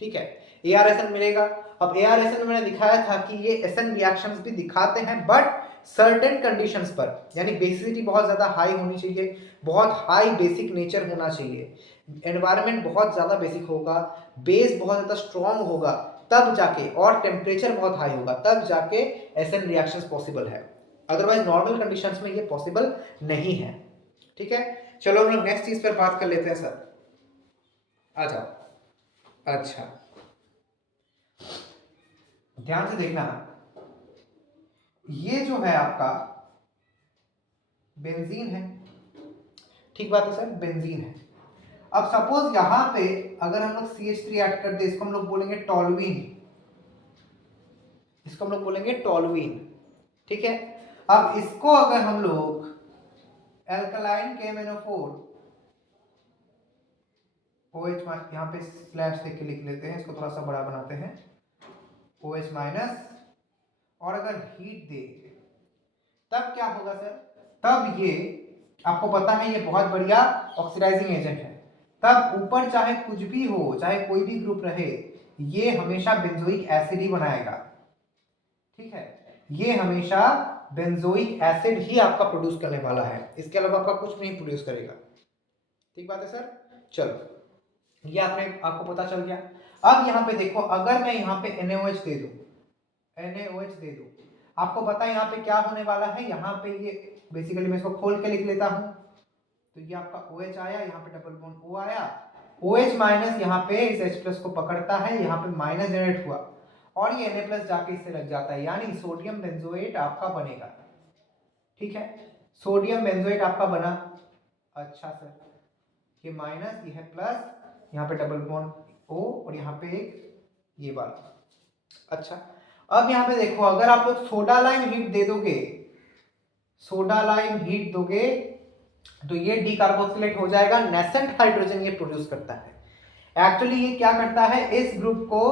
ठीक है, ARSN मिलेगा। अब ARSN में मैंने दिखाया था कि ये SN रिएक्शंस भी दिखाते हैं बट सर्टेन कंडीशंस पर, यानी बेसिसिटी बहुत ज़्यादा हाई होनी चाहिए, बहुत हाई बेसिक नेचर होना चाहिए, एनवायरनमेंट बहुत ज़्यादा बेसिक होगा, बेस बहुत ज़्यादा स्ट्रॉन्ग होगा, तब जाके, और टेम्परेचर बहुत हाई होगा, तब जाके SN रिएक्शंस पॉसिबल है। अदरवाइज नॉर्मल कंडीशंस में ये पॉसिबल नहीं है, ठीक है। चलो हम लोग नेक्स्ट चीज पर बात कर लेते हैं सर, आ जाओ। अच्छा, ध्यान से देखना, ये जो है आपका बेंजीन है, ठीक बात है सर, बेंजीन है। अब सपोज यहां पे अगर हम लोग CH3 ऐड कर दे, इसको हम लोग बोलेंगे टॉलुइन, इसको हम लोग बोलेंगे टॉलुइन, ठीक है। अब इसको अगर हम लोग एल्कलाइन KMnO4 OH, यहाँ पे स्लैश देख के लिख लेते हैं, इसको थोड़ा सा बड़ा बनाते हैं, OH माइनस, और अगर हीट दे तब क्या होगा सर, तब ये आपको पता है ये बहुत बढ़िया ऑक्सीडाइजिंग एजेंट है, तब ऊपर चाहे कुछ भी हो, चाहे कोई भी ग्रुप रहे, ये हमेशा बेंजोइक एसिड ही बनाएगा, ठीक है, ये हमेशा बेंजोइक एसिड ही आपका प्रोड्यूस करने वाला है, इसके अलावा आपका कुछ नहीं प्रोड्यूस करेगा, ठीक बात है सर। चलो ये आपको पता चल गया। अब यहाँ पे देखो, अगर मैं यहाँ पे NaOH दे दूं, NaOH दे दूं, आपको पता है यहाँ पे क्या होने वाला है, यहाँ पे ये बेसिकली मैं इसको खोल के लिख लेता हूं, तो ये आपका OH आया, यहाँ पे डबल बॉन्ड O आया, OH माइनस यहाँ पे इस H प्लस को पकड़ता है, यहाँ पे माइनस जनरेट हुआ और ये Na प्लस जाके इससे लग जाता है, यानी सोडियम बेंजोएट आपका बनेगा, ठीक है, सोडियम बेंजोएट आपका बना। अच्छा सर, ये माइनस, ये है प्लस, यहाँ पे डबल बॉन्ड O और यहाँ पे एक ये वाला। अच्छा, अब यहाँ पे देखो, अगर आप लोग सोडा लाइम हीट दे दोगे, सोडा लाइम हीट दोगे तो ये डीकार्बोक्सिलेट हो जाएगा, नेसेंट हाइड्रोजन ये प्रोड्यूस करता है। एक्चुअली ये क्या करता है, इस ग्रुप को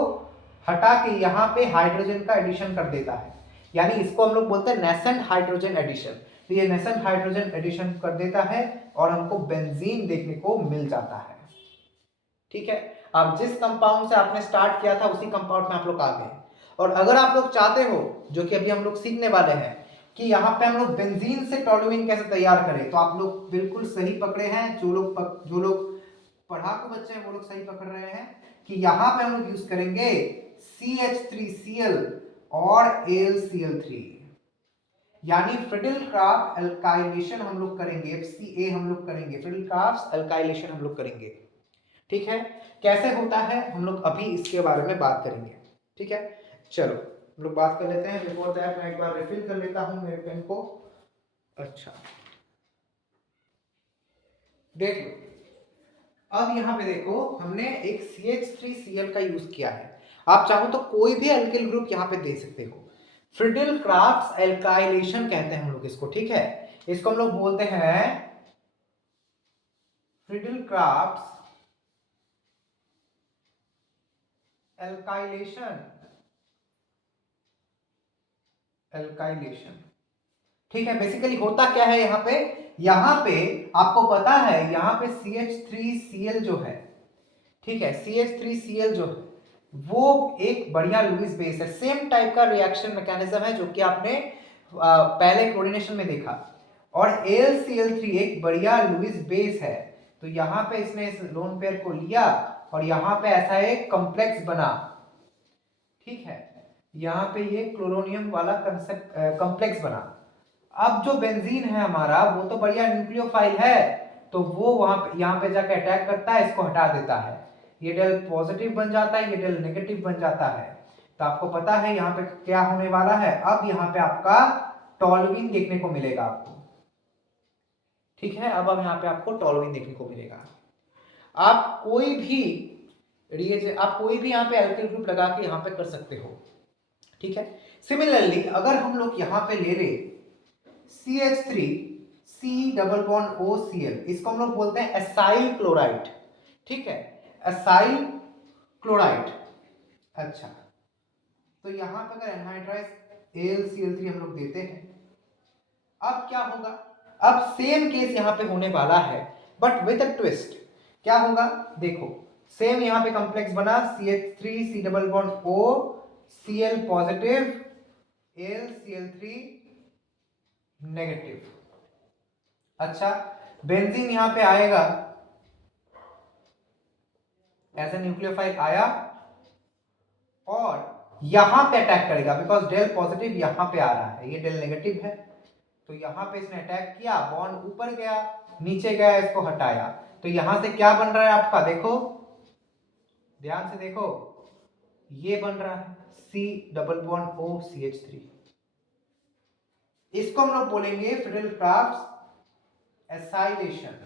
हटा के यहाँ पे हाइड्रोजन का एडिशन कर देता है, यानी इसको हम लोग बोलते हैं नेसेंट हाइड्रोजन एडिशन। तो ये नेसेंट हाइड्रोजन एडिशन कर देता है और हमको बेंजीन देखने को मिल जाता है, ठीक है। अब जिस कंपाउंड से आपने स्टार्ट किया था उसी कंपाउंड में आप लोग आ गए, और अगर आप लोग चाहते हो, जो कि अभी हम लोग सीखने वाले हैं, कि यहाँ पे हम लोग बेंजीन से टॉलुइन कैसे तैयार करें, तो आप लोग बिल्कुल सही पकड़े हैं, जो लोग पढ़ाकू बच्चे हैं वो लोग सही पकड़ रहे हैं, कि यहाँ पे हम लोग यूज करेंगे CH3Cl और AlCl3, यानी फ्रिडल-क्राफ्ट अल्काइलेशन हम लोग करेंगे, FCA हम लोग करेंगे, फ्रिडल-क्राफ्ट अल्काइलेशन हम लोग करेंगे, ठीक है। कैसे होता है हम लोग अभी इसके बारे में बात करेंगे, ठीक है। चलो हम लोग बात कर लेते हैं, बिफोर दैट मैं एक बार रिफिल कर लेता हूं मेरे पेन को। अच्छा, देख लो, अब यहाँ पे देखो हमने एक CH3Cl का यूज किया है, आप चाहो तो कोई भी एल्किल ग्रुप यहाँ पे दे सकते हो, फ्रिडल क्राफ्ट एल्काइलेशन कहते हैं हम लोग इसको, ठीक है, इसको हम लोग बोलते हैं फ्रिडल क्राफ्ट एल्काइलेशन, एल्काइलेशन, ठीक है। बेसिकली होता क्या है यहाँ पे आपको पता है, यहाँ पे CH3Cl जो है, ठीक है, CH3Cl जो है वो एक बढ़िया लुईस बेस है, सेम टाइप का रिएक्शन मैकेनिज्म है जो कि आपने पहले क्लोरीनेशन में देखा, और AlCl3 एक बढ़िया लुईस बेस है, तो यहाँ पे इसने इस लोन पेयर को लिया और यहाँ पे ऐसा एक कॉम्प्लेक्स बना, ठीक है, यहाँ पे ये क्लोरोनियम वाला कंसेप्ट कॉम्प्लेक्स बना। अब जो बेंजीन है हमारा वो तो बढ़िया न्यूक्लियोफाइल है, तो वो वहां पे यहाँ पे जाके अटैक करता है, इसको हटा देता है, ये डेल पॉजिटिव बन जाता है, ये डेल नेगेटिव बन जाता है, तो आपको पता है यहाँ पे क्या होने वाला है, अब यहाँ पे आपका टॉलुइन देखने को मिलेगा आपको, ठीक है। अब यहाँ पे आपको टॉलुइन देखने को मिलेगा, आप कोई भी आप कोई भी यहाँ पे एल्किल ग्रुप लगा के यहाँ पे कर सकते हो, ठीक है। सिमिलरली अगर हम लोग यहाँ पे ले ले CH3 C double bond OCl, इसको हम लोग बोलते हैं एसाइल क्लोराइड, ठीक है, एसाइल क्लोराइड। अच्छा, तो यहां पर अगर एनहाइड्राइज AlCl3 हम लोग देते हैं, अब क्या होगा, अब सेम केस यहाँ पे होने वाला है बट विद अ ट्विस्ट। क्या होगा देखो, सेम यहाँ पे कॉम्प्लेक्स बना CH3 C double bond O Cl positive Cl3 negative. अच्छा, बेंजीन यहाँ पे आएगा ऐसा न्यूक्लियोफाइल आया और यहां पे अटैक करेगा बिकॉज डेल पॉजिटिव यहां पे आ रहा है, ये डेल नेगेटिव है, तो यहां पे इसने अटैक किया, बॉन्ड ऊपर गया नीचे गया, इसको हटाया, तो यहां से क्या बन रहा है आपका, देखो ध्यान से देखो, ये बन रहा है C double bond O CH3। इसको हम लोग बोलेंगे फिडेल-क्राफ्ट एसाइलेशन।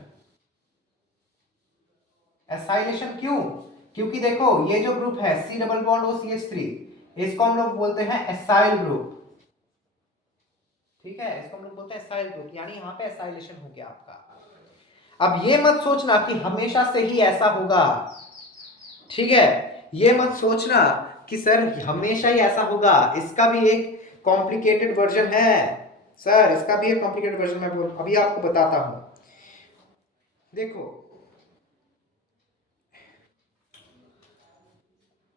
एसाइलेशन क्यों? क्योंकि देखो ये जो ग्रुप है C double bond O CH3, इसको हम लोग बोलते हैं एसाइल ग्रुप। ठीक है, इसको हम लोग बोलते हैं एसाइल ग्रुप, यानी यहां पे एसाइलेशन हो गया आपका। अब ये मत सोचना कि हमेशा से ही ऐसा होगा, ठीक है, ये मत सोचना कि सर हमेशा ही ऐसा होगा, इसका भी एक कॉम्प्लिकेटेड वर्जन है सर, इसका भी एक कॉम्प्लिकेटेड वर्जन मैं अभी आपको बताता हूं। देखो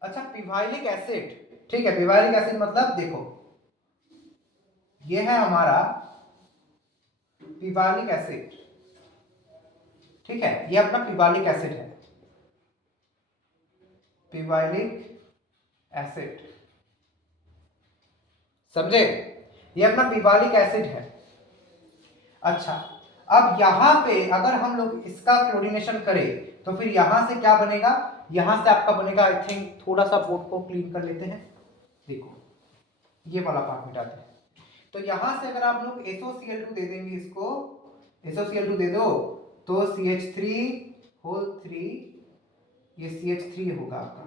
अच्छा, पिवाइलिक एसिड, ठीक है, पिवाइलिक एसिड मतलब देखो ये है हमारा पिवालिक एसिड, ठीक है, ये अपना पिवालिक एसिड है, पिवालिक एसिड, समझे, ये अपना पिवालिक एसिड है। अच्छा, अब यहां पे अगर हम लोग इसका क्लोरीनेशन करें तो फिर यहां से क्या बनेगा, यहां से आपका बनेगा, आई थिंक थोड़ा सा बोर्ड को क्लीन कर लेते हैं, देखो ये वाला पार्ट मिटाते हैं, तो यहां से अगर आप लोग SOCl2 दे देंगे, इसको SOCl2 दे दो तो CH3 होल 3, ये CH3 होगा आपका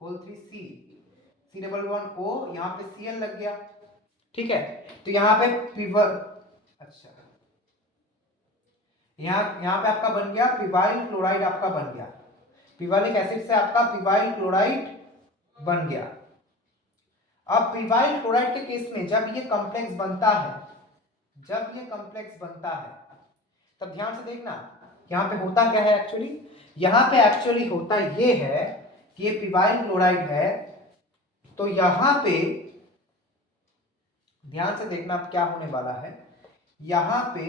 whole 3 C double bond O, यहां पे Cl लग गया, ठीक है, तो यहां पे पिवर, अच्छा यहां पे आपका बन गया पिवाइल क्लोराइड, आपका बन गया पिवालिक एसिड से आपका पिवाइल क्लोराइड बन गया। अब पिवाइल क्लोराइड के केस में जब ये कॉम्प्लेक्स बनता है, जब ये कॉम्प्लेक्स बनता है तब ध्यान से देखना यहां पे होता क्या है एक्चुअली, यहां पे एक्चुअली होता ये है कि ये पिवाइल क्लोराइड है, तो यहां पे ध्यान से देखना अब क्या होने वाला है, यहां पे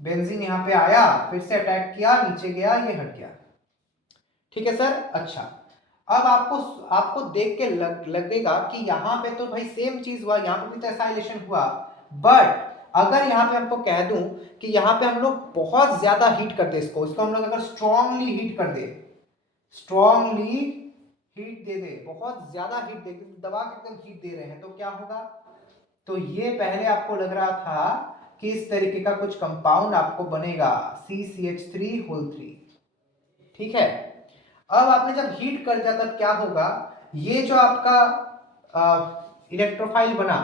बेंजीन यहां पे आया, फिर से अटैक किया, नीचे गया, ये हट गया, ठीक है सर। अच्छा, अब आपको देख के लगेगा कि यहां पे तो भाई सेम चीज हुआ, यहां पे भी तो एसाइलेशन हुआ, बट अगर यहां पे हमको कह दूं कि यहां पे हम लोग बहुत ज्यादा हीट कर दे इसको हम लोग अगर स्ट्रांगली हीट कर दे, स्ट्रांगली हीट दे दे, बहुत ज्यादा हीट दे, दबा के एकदम हीट दे रहे हैं, तो क्या होगा, तो ये पहले आपको लग रहा था कि इस तरीके का कुछ कंपाउंड आपको बनेगा CCH3 होल 3, ठीक है। अब आपने जब हीट कर दिया तब क्या होगा, ये जो आपका इलेक्ट्रोफाइल बना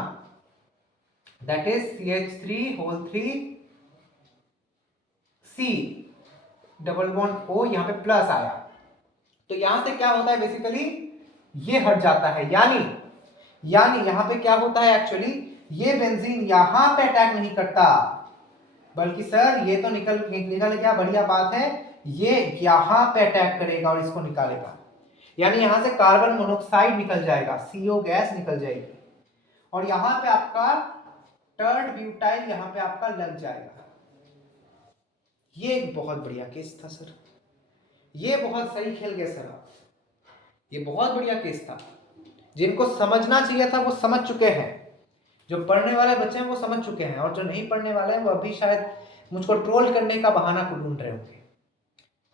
that is CH3 whole 3 C double bond O, यहां पे प्लस आया, तो यहां से क्या होता है बेसिकली ये हट जाता है, यानी यहां पे क्या होता है एक्चुअली, ये बेंजीन यहां पे अटैक नहीं करता, बल्कि सर ये तो निकल गया, बढ़िया बात है, ये यहां पे अटैक करेगा और इसको निकालेगा, यानी यहां से कार्बन मोनोऑक्साइड निकल जाएगा, CO गैस निकल जाएगी, और यहां पे आपका टर्ड ब्यूटाइल यहां पे आपका लग जाएगा। ये एक बहुत बढ़िया केस था सर, ये बहुत सही खेल गए सर आप, ये बहुत बढ़िया केस था, जिनको समझना चाहिए था वो समझ चुके हैं, जो पढ़ने वाले बच्चे हैं वो समझ चुके हैं, और जो नहीं पढ़ने वाले हैं वो अभी शायद मुझको ट्रोल करने का बहाना को ढूंढ रहे होंगे,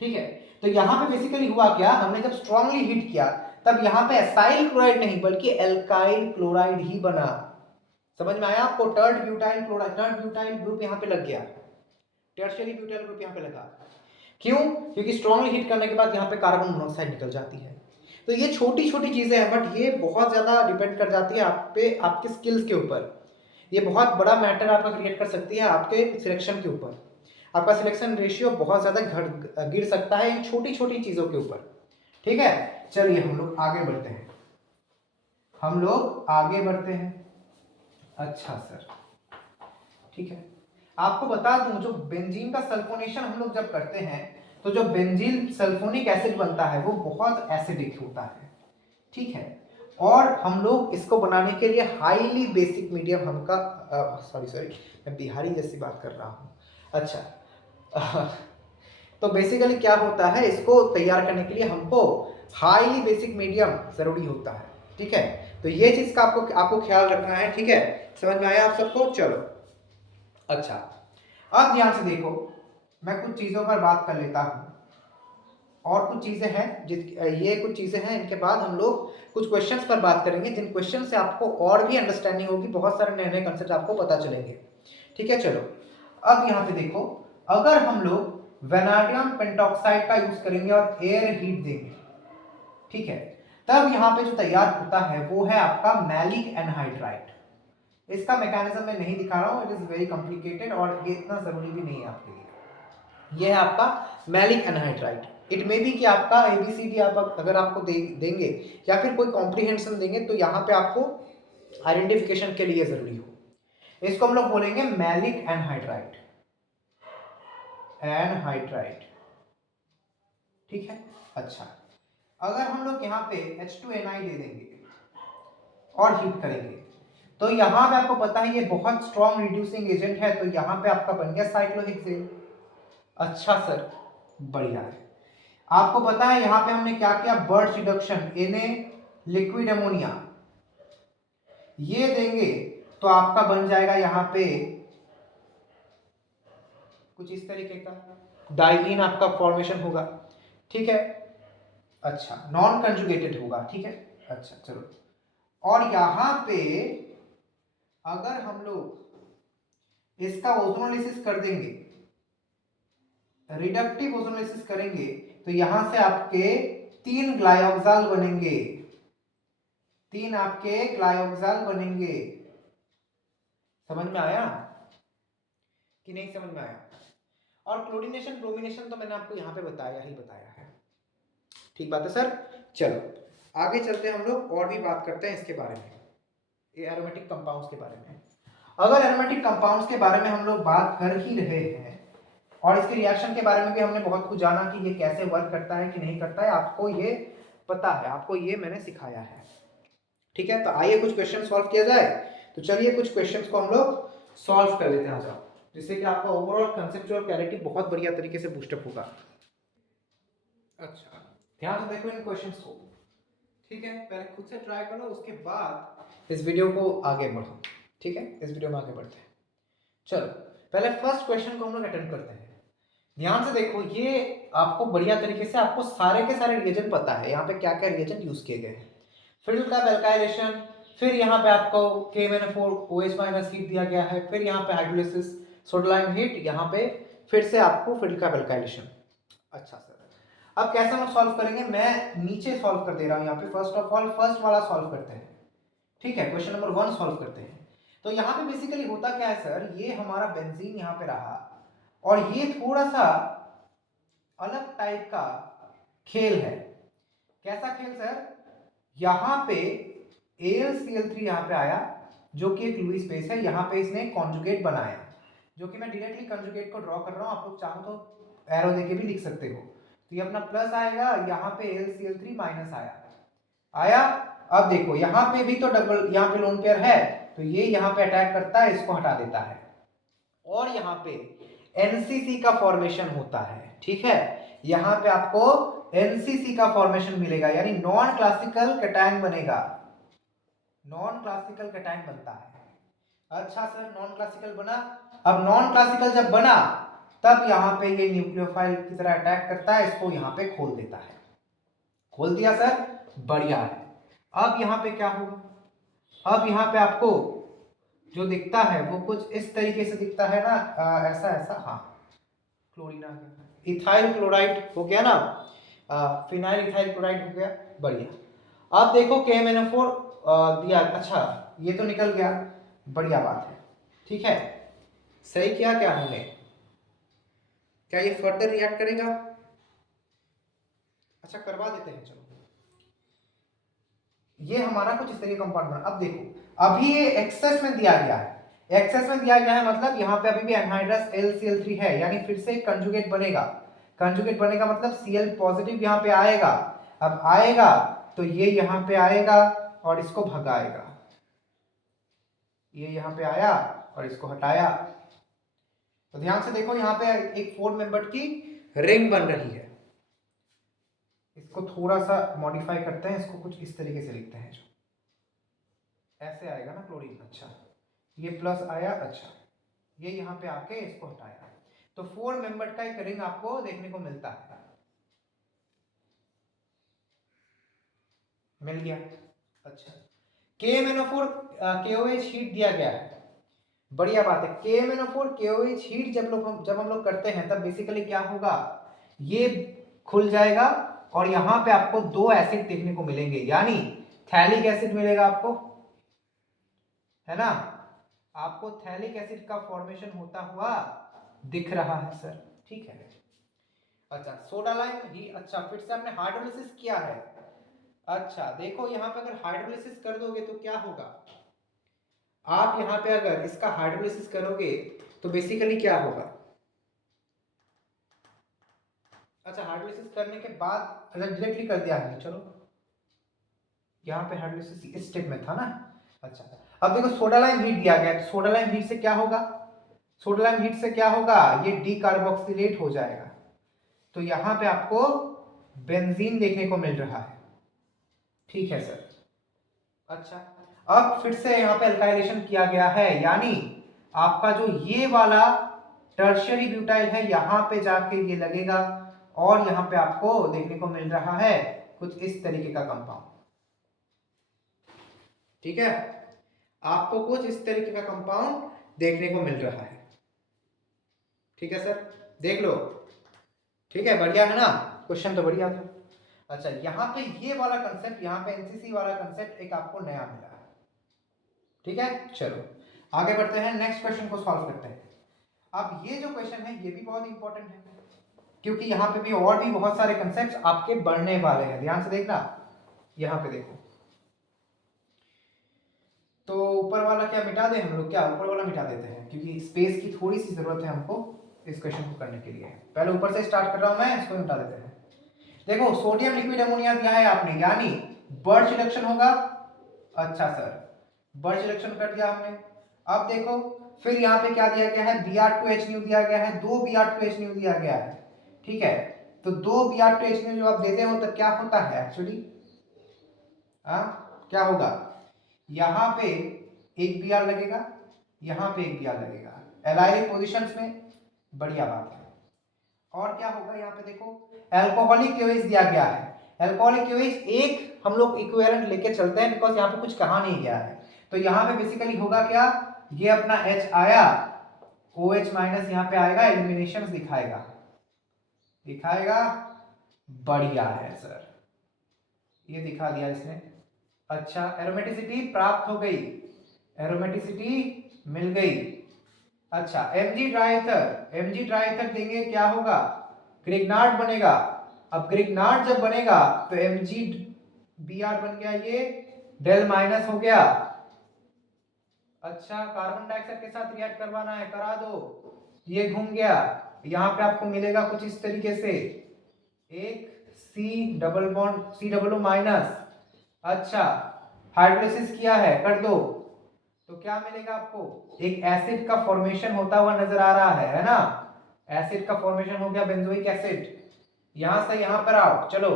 ठीक है। तो यहां पे बेसिकली हुआ क्या, हमने जब स्ट्रांगली हीट किया तब यहां पे एसाइल क्लोराइड नहीं बल्कि एल्काइल क्लोराइड ही बना, समझ में आया आपको, टर्ड ब्यूटाइल क्लोराइड, टर्ड ब्यूटाइल ग्रुप यहां पे लग गया, टर्शियरी ब्यूटाइल ग्रुप यहां पे लगा, क्यों, क्योंकि स्ट्रांगली हीट करने के बाद यहां पे कार्बन मोनोऑक्साइड निकल जाती है। तो ये छोटी छोटी चीजें हैं, बट ये बहुत ज्यादा डिपेंड कर जाती है आप पे, आपके स्किल्स के ऊपर, ये बहुत बड़ा मैटर आपका क्रिएट कर सकती है आपके सिलेक्शन के ऊपर, आपका सिलेक्शन रेशियो बहुत ज्यादा गिर सकता है इन छोटी छोटी चीजों के ऊपर, ठीक है। चलिए हम लोग आगे बढ़ते हैं, हम लोग आगे बढ़ते हैं। अच्छा सर, ठीक है। आपको बता दूं, जो बेंजीन का सल्फोनेशन हम लोग जब करते हैं तो जो बेंजीन सल्फोनिक एसिड बनता है वो बहुत एसिडिक होता है, ठीक है। और हम लोग इसको बनाने के लिए हाईली बेसिक मीडियम हमका सॉरी मैं बिहारी जैसी बात कर रहा हूँ। अच्छा तो बेसिकली क्या होता है, इसको तैयार करने के लिए हमको हाईली बेसिक मीडियम जरूरी होता है, ठीक है। तो ये चीज का आपको ख्याल रखना है, ठीक है। समझ में आया आप सबको? चलो अच्छा, अब ध्यान से देखो, मैं कुछ चीजों पर बात कर लेता हूं और कुछ चीजें हैं ये कुछ चीजें हैं, इनके बाद हम लोग कुछ क्वेश्चंस पर बात करेंगे, जिन क्वेश्चन से आपको और भी अंडरस्टैंडिंग होगी, बहुत सारे नए नए कंसेप्ट आपको पता चलेंगे, ठीक है। चलो अब यहाँ पे देखो, अगर हम लोग वेनाडियम पेंटॉक्साइड का यूज करेंगे और एयर हीट देंगे, ठीक है, तब यहाँ पे जो तैयार होता है वो है आपका मैलिक एनहाइड्राइड। इसका मैकेनिज्म मैं नहीं दिखा रहा हूँ, इट इज वेरी कॉम्प्लिकेटेड और ये इतना जरूरी भी नहीं है आपके लिए। ये है आपका maleic anhydride. It may be कि आपका एबीसीडी आप अगर आपको देंगे या फिर कोई कॉम्प्रिहेंशन देंगे तो यहाँ पे आपको आइडेंटिफिकेशन के लिए जरूरी हो। इसको हम लोग बोलेंगे मैलिक एनहाइड्राइड, एनहाइड्राइड, ठीक है। अच्छा, अगर हम लोग यहाँ पे H2Ni दे देंगे और हीट करेंगे तो यहाँ पे आपको पता है ये बहुत स्ट्रॉन्ग रिड्यूसिंग एजेंट है, तो यहाँ पे आपका बन गया साइक्लोहेक्सेन। अच्छा सर, बढ़िया है। आपको पता है यहाँ पे हमने क्या किया, birch reduction, Na liquid ammonia ये देंगे तो आपका बन जाएगा यहाँ पे कुछ इस तरीके का डाइईन आपका फॉर्मेशन होगा, ठीक है। अच्छा, नॉन कंजुगेटेड होगा, ठीक है। अच्छा चलो, और यहां पे अगर हम लोग इसका ओजोनोलिसिस कर देंगे, रिडक्टिव ओजोनोलिसिस करेंगे, तो यहां से आपके 3 ग्लाइऑक्साल बनेंगे, 3 आपके ग्लाइऑक्साल बनेंगे। समझ में आया कि नहीं समझ में आया? और क्लोरीनेशन ब्रोमिनेशन तो मैंने आपको यहाँ पे बताया ही बताया है, ठीक बात है सर। चलो आगे चलते हैं, हम लोग और भी बात करते हैं इसके बारे में, एरोमेटिक कंपाउंड्स के बारे में। अगर एरोमेटिक कंपाउंड्स के बारे में हम लोग बात कर ही रहे हैं और इसके रिएक्शन के बारे में भी हमने बहुत कुछ जाना कि ये कैसे वर्क करता है कि नहीं करता है, आपको ये पता है, आपको ये मैंने सिखाया है, ठीक है। तो आइए कुछ क्वेश्चन सॉल्व किया जाए। तो चलिए कुछ क्वेश्चंस को हम लोग सॉल्व कर लेते हैं, आ जाओ, जिससे कि आपका ओवरऑल कंसेप्चुअल क्लैरिटी बहुत बढ़िया तरीके से बूस्टअप होगा। अच्छा ध्यान से देखो इन क्वेश्चंस को, ठीक है। पहले खुद से ट्राई करो, उसके बाद इस वीडियो को आगे बढ़ो, ठीक है। इस वीडियो में आगे बढ़ते हैं। चलो पहले फर्स्ट क्वेश्चन को हम लोग अटेंड करते हैं। ध्यान से देखो, ये आपको बढ़िया तरीके से आपको सारे के सारे रिएजेंट पता है, यहाँ पे क्या क्या रिएजेंट यूज किए गए हैं। फील्ड का एल्काइलेशन, फिर यहाँ पे आपको KMnO4OH- हीट दिया गया है, फिर यहाँ पे हाइड्रोलिसिस सोडियम हीट, यहाँ पे फिर से आपको फील्ड का एल्काइलेशन। अच्छा सर, अब कैसे हम सॉल्व करेंगे, मैं नीचे सॉल्व कर दे रहा हूँ यहाँ पे। फर्स्ट ऑफ ऑल फर्स्ट वाला सॉल्व करते हैं, ठीक है। क्वेश्चन नंबर 1 सॉल्व करते हैं। तो यहाँ पे बेसिकली होता क्या है सर, ये हमारा बेंजीन यहाँ पे रहा और ये थोड़ा सा अलग टाइप का खेल है। कैसा खेल सर, यहाँ पे AlCl3 यहाँ पे आया जो कि एक लुईस बेस है, यहाँ पे इसने कॉन्जुगेट बनाया, जो कि मैं डायरेक्टली कॉन्जुगेट को ड्रॉ कर रहा हूँ, आप लोग चाहो तो एरो देके भी लिख सकते हो। तो ये अपना प्लस आएगा, यहाँ पे AlCl3 माइनस आया। अब देखो यहाँ पे भी तो डबल, यहाँ पे लोन पेयर है, तो ये यहाँ पे अटैक करता है, इसको हटा देता है, और यहाँ पे NCC का फॉर्मेशन होता है, ठीक है। यहाँ पे आपको NCC का फॉर्मेशन मिलेगा, यानी नॉन क्लासिकल कैटायन बनेगा, नॉन क्लासिकल कैटायन बनता है। अच्छा सर, नॉन क्लासिकल बना। अब नॉन क्लासिकल जब बना तब यहाँ पे ये न्यूक्लियोफाइल की तरह अटैक करता है, इसको यहाँ पे खोल देता है। खोल दिया सर, बढ़िया है। अब यहाँ पे क्या होगा, अब यहाँ पे आपको जो दिखता है वो कुछ इस तरीके से दिखता है ना, ऐसा ऐसा, हाँ क्लोरीन आ गया, इथाइल क्लोराइड हो गया ना, फिनाइल इथाइल क्लोराइड हो गया, बढ़िया। अब देखो KMnO4 दिया, अच्छा ये तो निकल गया, बढ़िया बात है, ठीक है। सही किया क्या हमने, क्या ये फर्दर रिएक्ट करेगा? अच्छा करवा देते हैं, चलो। ये हमारा कुछ इस तरीके कंपाउंड बना। अब देखो, अभी ये एक्सेस में दिया गया है, एक्सेस में दिया गया है मतलब यहाँ पे अभी भी एनहाइड्रस LCl3 है, यानी फिर से कंजुगेट बनेगा। कंजुगेट बनेगा मतलब Cl पॉजिटिव यहाँ पे आएगा। अब आएगा तो ये यहाँ पे आएगा और इसको भगाएगा। ये यहाँ पे आया और इसको हटाया। तो ध्यान से देखो यहाँ पे एक 4 मेंबर्ड की रिंग बन रही है। इसको थोड़ा सा मॉडिफाई करते हैं, इसको कुछ इस तरीके से लिखते हैं, जो ऐसे आएगा ना क्लोरीन। अच्छा, ये प्लस आया। अच्छा, ये यहाँ पे आके इसको हटाया, तो 4 मेंबर्ड का एक रिंग आपको देखने को मिलता है। मिल गया। अच्छा, KMnO4 KOH हीट दिया गया है, बढ़िया बात है। KMnO4 KOH हीट जब हम लोग करते हैं तब बेसिकली क्या होगा, ये खुल जाएगा और यहाँ पे आपको 2 एसिड देखने को मिलेंगे, यानी थैलिक एसिड मिलेगा आपको, है ना। आपको थैलिक एसिड का फॉर्मेशन होता हुआ दिख रहा है सर, ठीक है। अच्छा, सोडा लाइम ही। अच्छा, फिर से आपने हाइड्रोलिसिस किया है। अच्छा देखो, यहाँ पे अगर हाइड्रोलिसिस कर दोगे तो क्या होगा, आप यहाँ पे अगर इसका हाइड्रोलिसिस करोगे तो बेसिकली क्या होगा। अच्छा, हाइड्रोलिसिस करने के बाद अगर डायरेक्टली कर दिया है, चलो यहाँ पे हाइड्रोलिसिस इस स्टेप में था ना। अच्छा, अब देखो सोडा लाइम हीट दिया गया है, तो सोडा लाइम हीट से क्या होगा, सोडा लाइम हीट से क्या होगा, ये डीकार्बोक्सिलेट हो जाएगा। तो यहाँ पे आपको बेंजीन देखने को मिल रहा है, ठीक है सर। अच्छा, अब फिर से यहाँ पे अल्काइलेशन किया गया है, यानी आपका जो ये वाला टर्शियरी ब्यूटाइल है यहाँ पे जाके ये लगेगा और यहाँ पे आपको देखने को मिल रहा है कुछ इस तरीके का कंपाउंड, ठीक है। आपको कुछ इस तरीके का कंपाउंड देखने को मिल रहा है, ठीक है सर, देख लो, ठीक है, बढ़िया है ना, क्वेश्चन तो बढ़िया था। अच्छा, यहाँ पे ये वाला कंसेप्ट, यहाँ पे एनसीसी वाला कंसेप्ट एक आपको नया मिला है, ठीक है। चलो आगे बढ़ते हैं, नेक्स्ट क्वेश्चन को सॉल्व करते हैं। अब ये जो क्वेश्चन है ये भी बहुत इंपॉर्टेंट है, क्योंकि यहाँ पे भी और भी बहुत सारे कंसेप्ट्स आपके बढ़ने वाले हैं, ध्यान से देखना। यहाँ पे देखो, तो ऊपर वाला क्या मिटा दें हम लोग, क्या ऊपर वाला मिटा देते हैं, क्योंकि स्पेस की थोड़ी सी जरूरत है हमको इस क्वेश्चन को करने के लिए। पहले ऊपर से स्टार्ट कर रहा हूं मैं, इसको मिटा देते हैं। देखो, सोडियम लिक्विड अमोनिया दिया है आपने, यानी बर्च रिडक्शन होगा। अच्छा सर, बर्च रिडक्शन कर दिया हमने। अब देखो, फिर यहाँ पे क्या दिया गया है, Br2H दिया गया है, 2 Br2H दिया गया है, ठीक है। तो 2 Br2H जो आप देते हो तब क्या होता है एक्चुअली, क्या होगा, यहाँ पे एक Br लगेगा, यहाँ पे एक Br लगेगा एलाइलिक पोजीशंस में, बढ़िया बात है। और क्या होगा, यहाँ पे देखो अल्कोहलिक KOH दिया गया है। अल्कोहलिक KOH एक हम लोग इक्विवेलेंट लेके चलते हैं, बिकॉज यहाँ पे कुछ कहा नहीं गया है। तो यहाँ पे बेसिकली होगा क्या, ये अपना H आया, OH माइनस यहाँ पे आएगा, एलिमिनेशन दिखाएगा, बढ़िया है सर, ये दिखा दिया इसने। अच्छा, एरोमेटिसिटी प्राप्त हो गई, एरोमेटिसिटी मिल गई। अच्छा, Mg ड्राइथर देंगे, क्या होगा, ग्रिग्नार्ड बनेगा। अब ग्रिग्नार्ड जब बनेगा तो MgBr बन गया, ये डेल माइनस हो गया। अच्छा, कार्बन डाइऑक्साइड के साथ रिएक्ट करवाना है, करा दो, ये घूम गया। यहाँ पे आपको मिलेगा कुछ इस तरीके से, एक C माइनस। अच्छा, हाइड्रोलिसिस किया है, कर दो, तो क्या मिलेगा आपको, एक एसिड का फॉर्मेशन होता हुआ नजर आ रहा है ना। एसिड का फॉर्मेशन हो गया, बेंजोइक एसिड। यहां से यहां पर आओ, चलो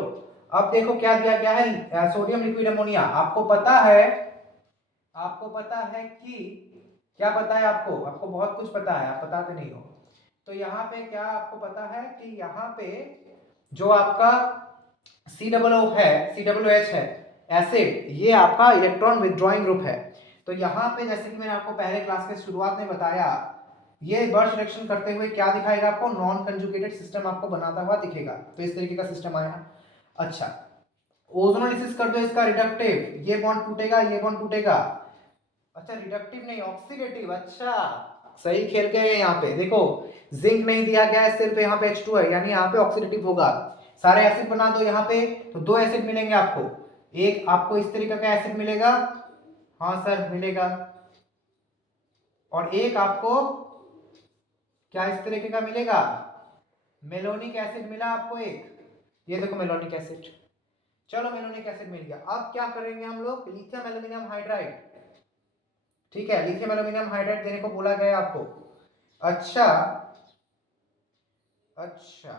अब देखो क्या दिया गया है, सोडियम लिक्विड अमोनिया। आपको पता है कि क्या पता है आपको, बहुत कुछ पता है, आप बताते नहीं हो। तो यहाँ पे क्या आपको पता है कि यहाँ पे जो आपका COOH है एसिड, ये आपका इलेक्ट्रॉन विथड्रॉइंग ग्रुप है। तो यहाँ पे जैसे कि मैंने आपको पहले क्लास के शुरुआत में बताया, ये बर्च रिएक्शन करते हुए क्या दिखाएगा आपको, नॉन कंजुगेटेड सिस्टम आपको बनाता हुआ दिखेगा। तो इस तरीके का सिस्टम आया। अच्छा, ओजोनोलिसिस कर दो इसका, रिडक्टिव, ये बॉन्ड टूटेगा, ये बॉन्ड टूटेगा। अच्छा, रिडक्टिव नहीं, ऑक्सीडेटिव। अच्छा, सही खेल गए यहाँ पे, देखो जिंक नहीं दिया गया है, सिर्फ यहाँ पे H2 है, यानी यहाँ पे ऑक्सीडेटिव होगा। सारे एसिड बना दो यहाँ पे, तो 2 एसिड मिलेंगे आपको, एक आपको इस तरीके का एसिड मिलेगा, हाँ सर मिलेगा, और एक आपको क्या इस तरीके का मिलेगा, मेलोनिक एसिड मिला आपको एक, ये देखो मेलोनिक एसिड। चलो मेलोनिक एसिड मिल गया। अब क्या करेंगे हम लोग, लिथियम एल्यूमिनियम हाइड्राइड, ठीक है, लिथियम एल्यूमिनियम हाइड्राइड देने को बोला गया आपको। अच्छा अच्छा,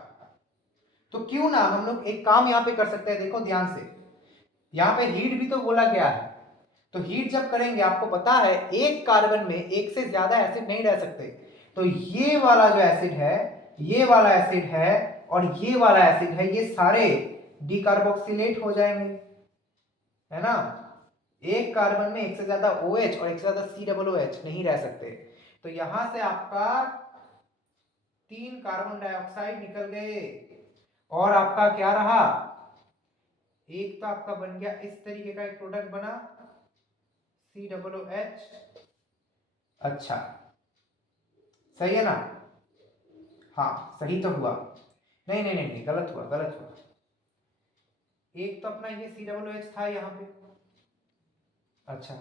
तो क्यों ना हम लोग एक काम यहाँ पे कर सकते हैं, देखो ध्यान से, यहाँ पे हीट भी तो बोला गया है, तो हीट जब करेंगे आपको पता है एक कार्बन में एक से ज्यादा एसिड नहीं रह सकते, तो ये वाला जो एसिड है, ये वाला एसिड है और ये वाला एसिड है, ये सारे डिकार्बोक्सिलेट हो जाएंगे, है ना। एक कार्बन में एक से ज्यादा OH और एक से ज्यादा COOH नहीं रह सकते, तो यहां से आपका 3 कार्बन डाइऑक्साइड निकल गए और आपका क्या रहा, एक तो आपका बन गया इस तरीके का एक प्रोडक्ट बना COOH। अच्छा सही है ना, हाँ सही तो हुआ, नहीं नहीं नहीं, नहीं गलत हुआ, गलत हुआ। एक तो अपना ये COOH था यहाँ पे, अच्छा,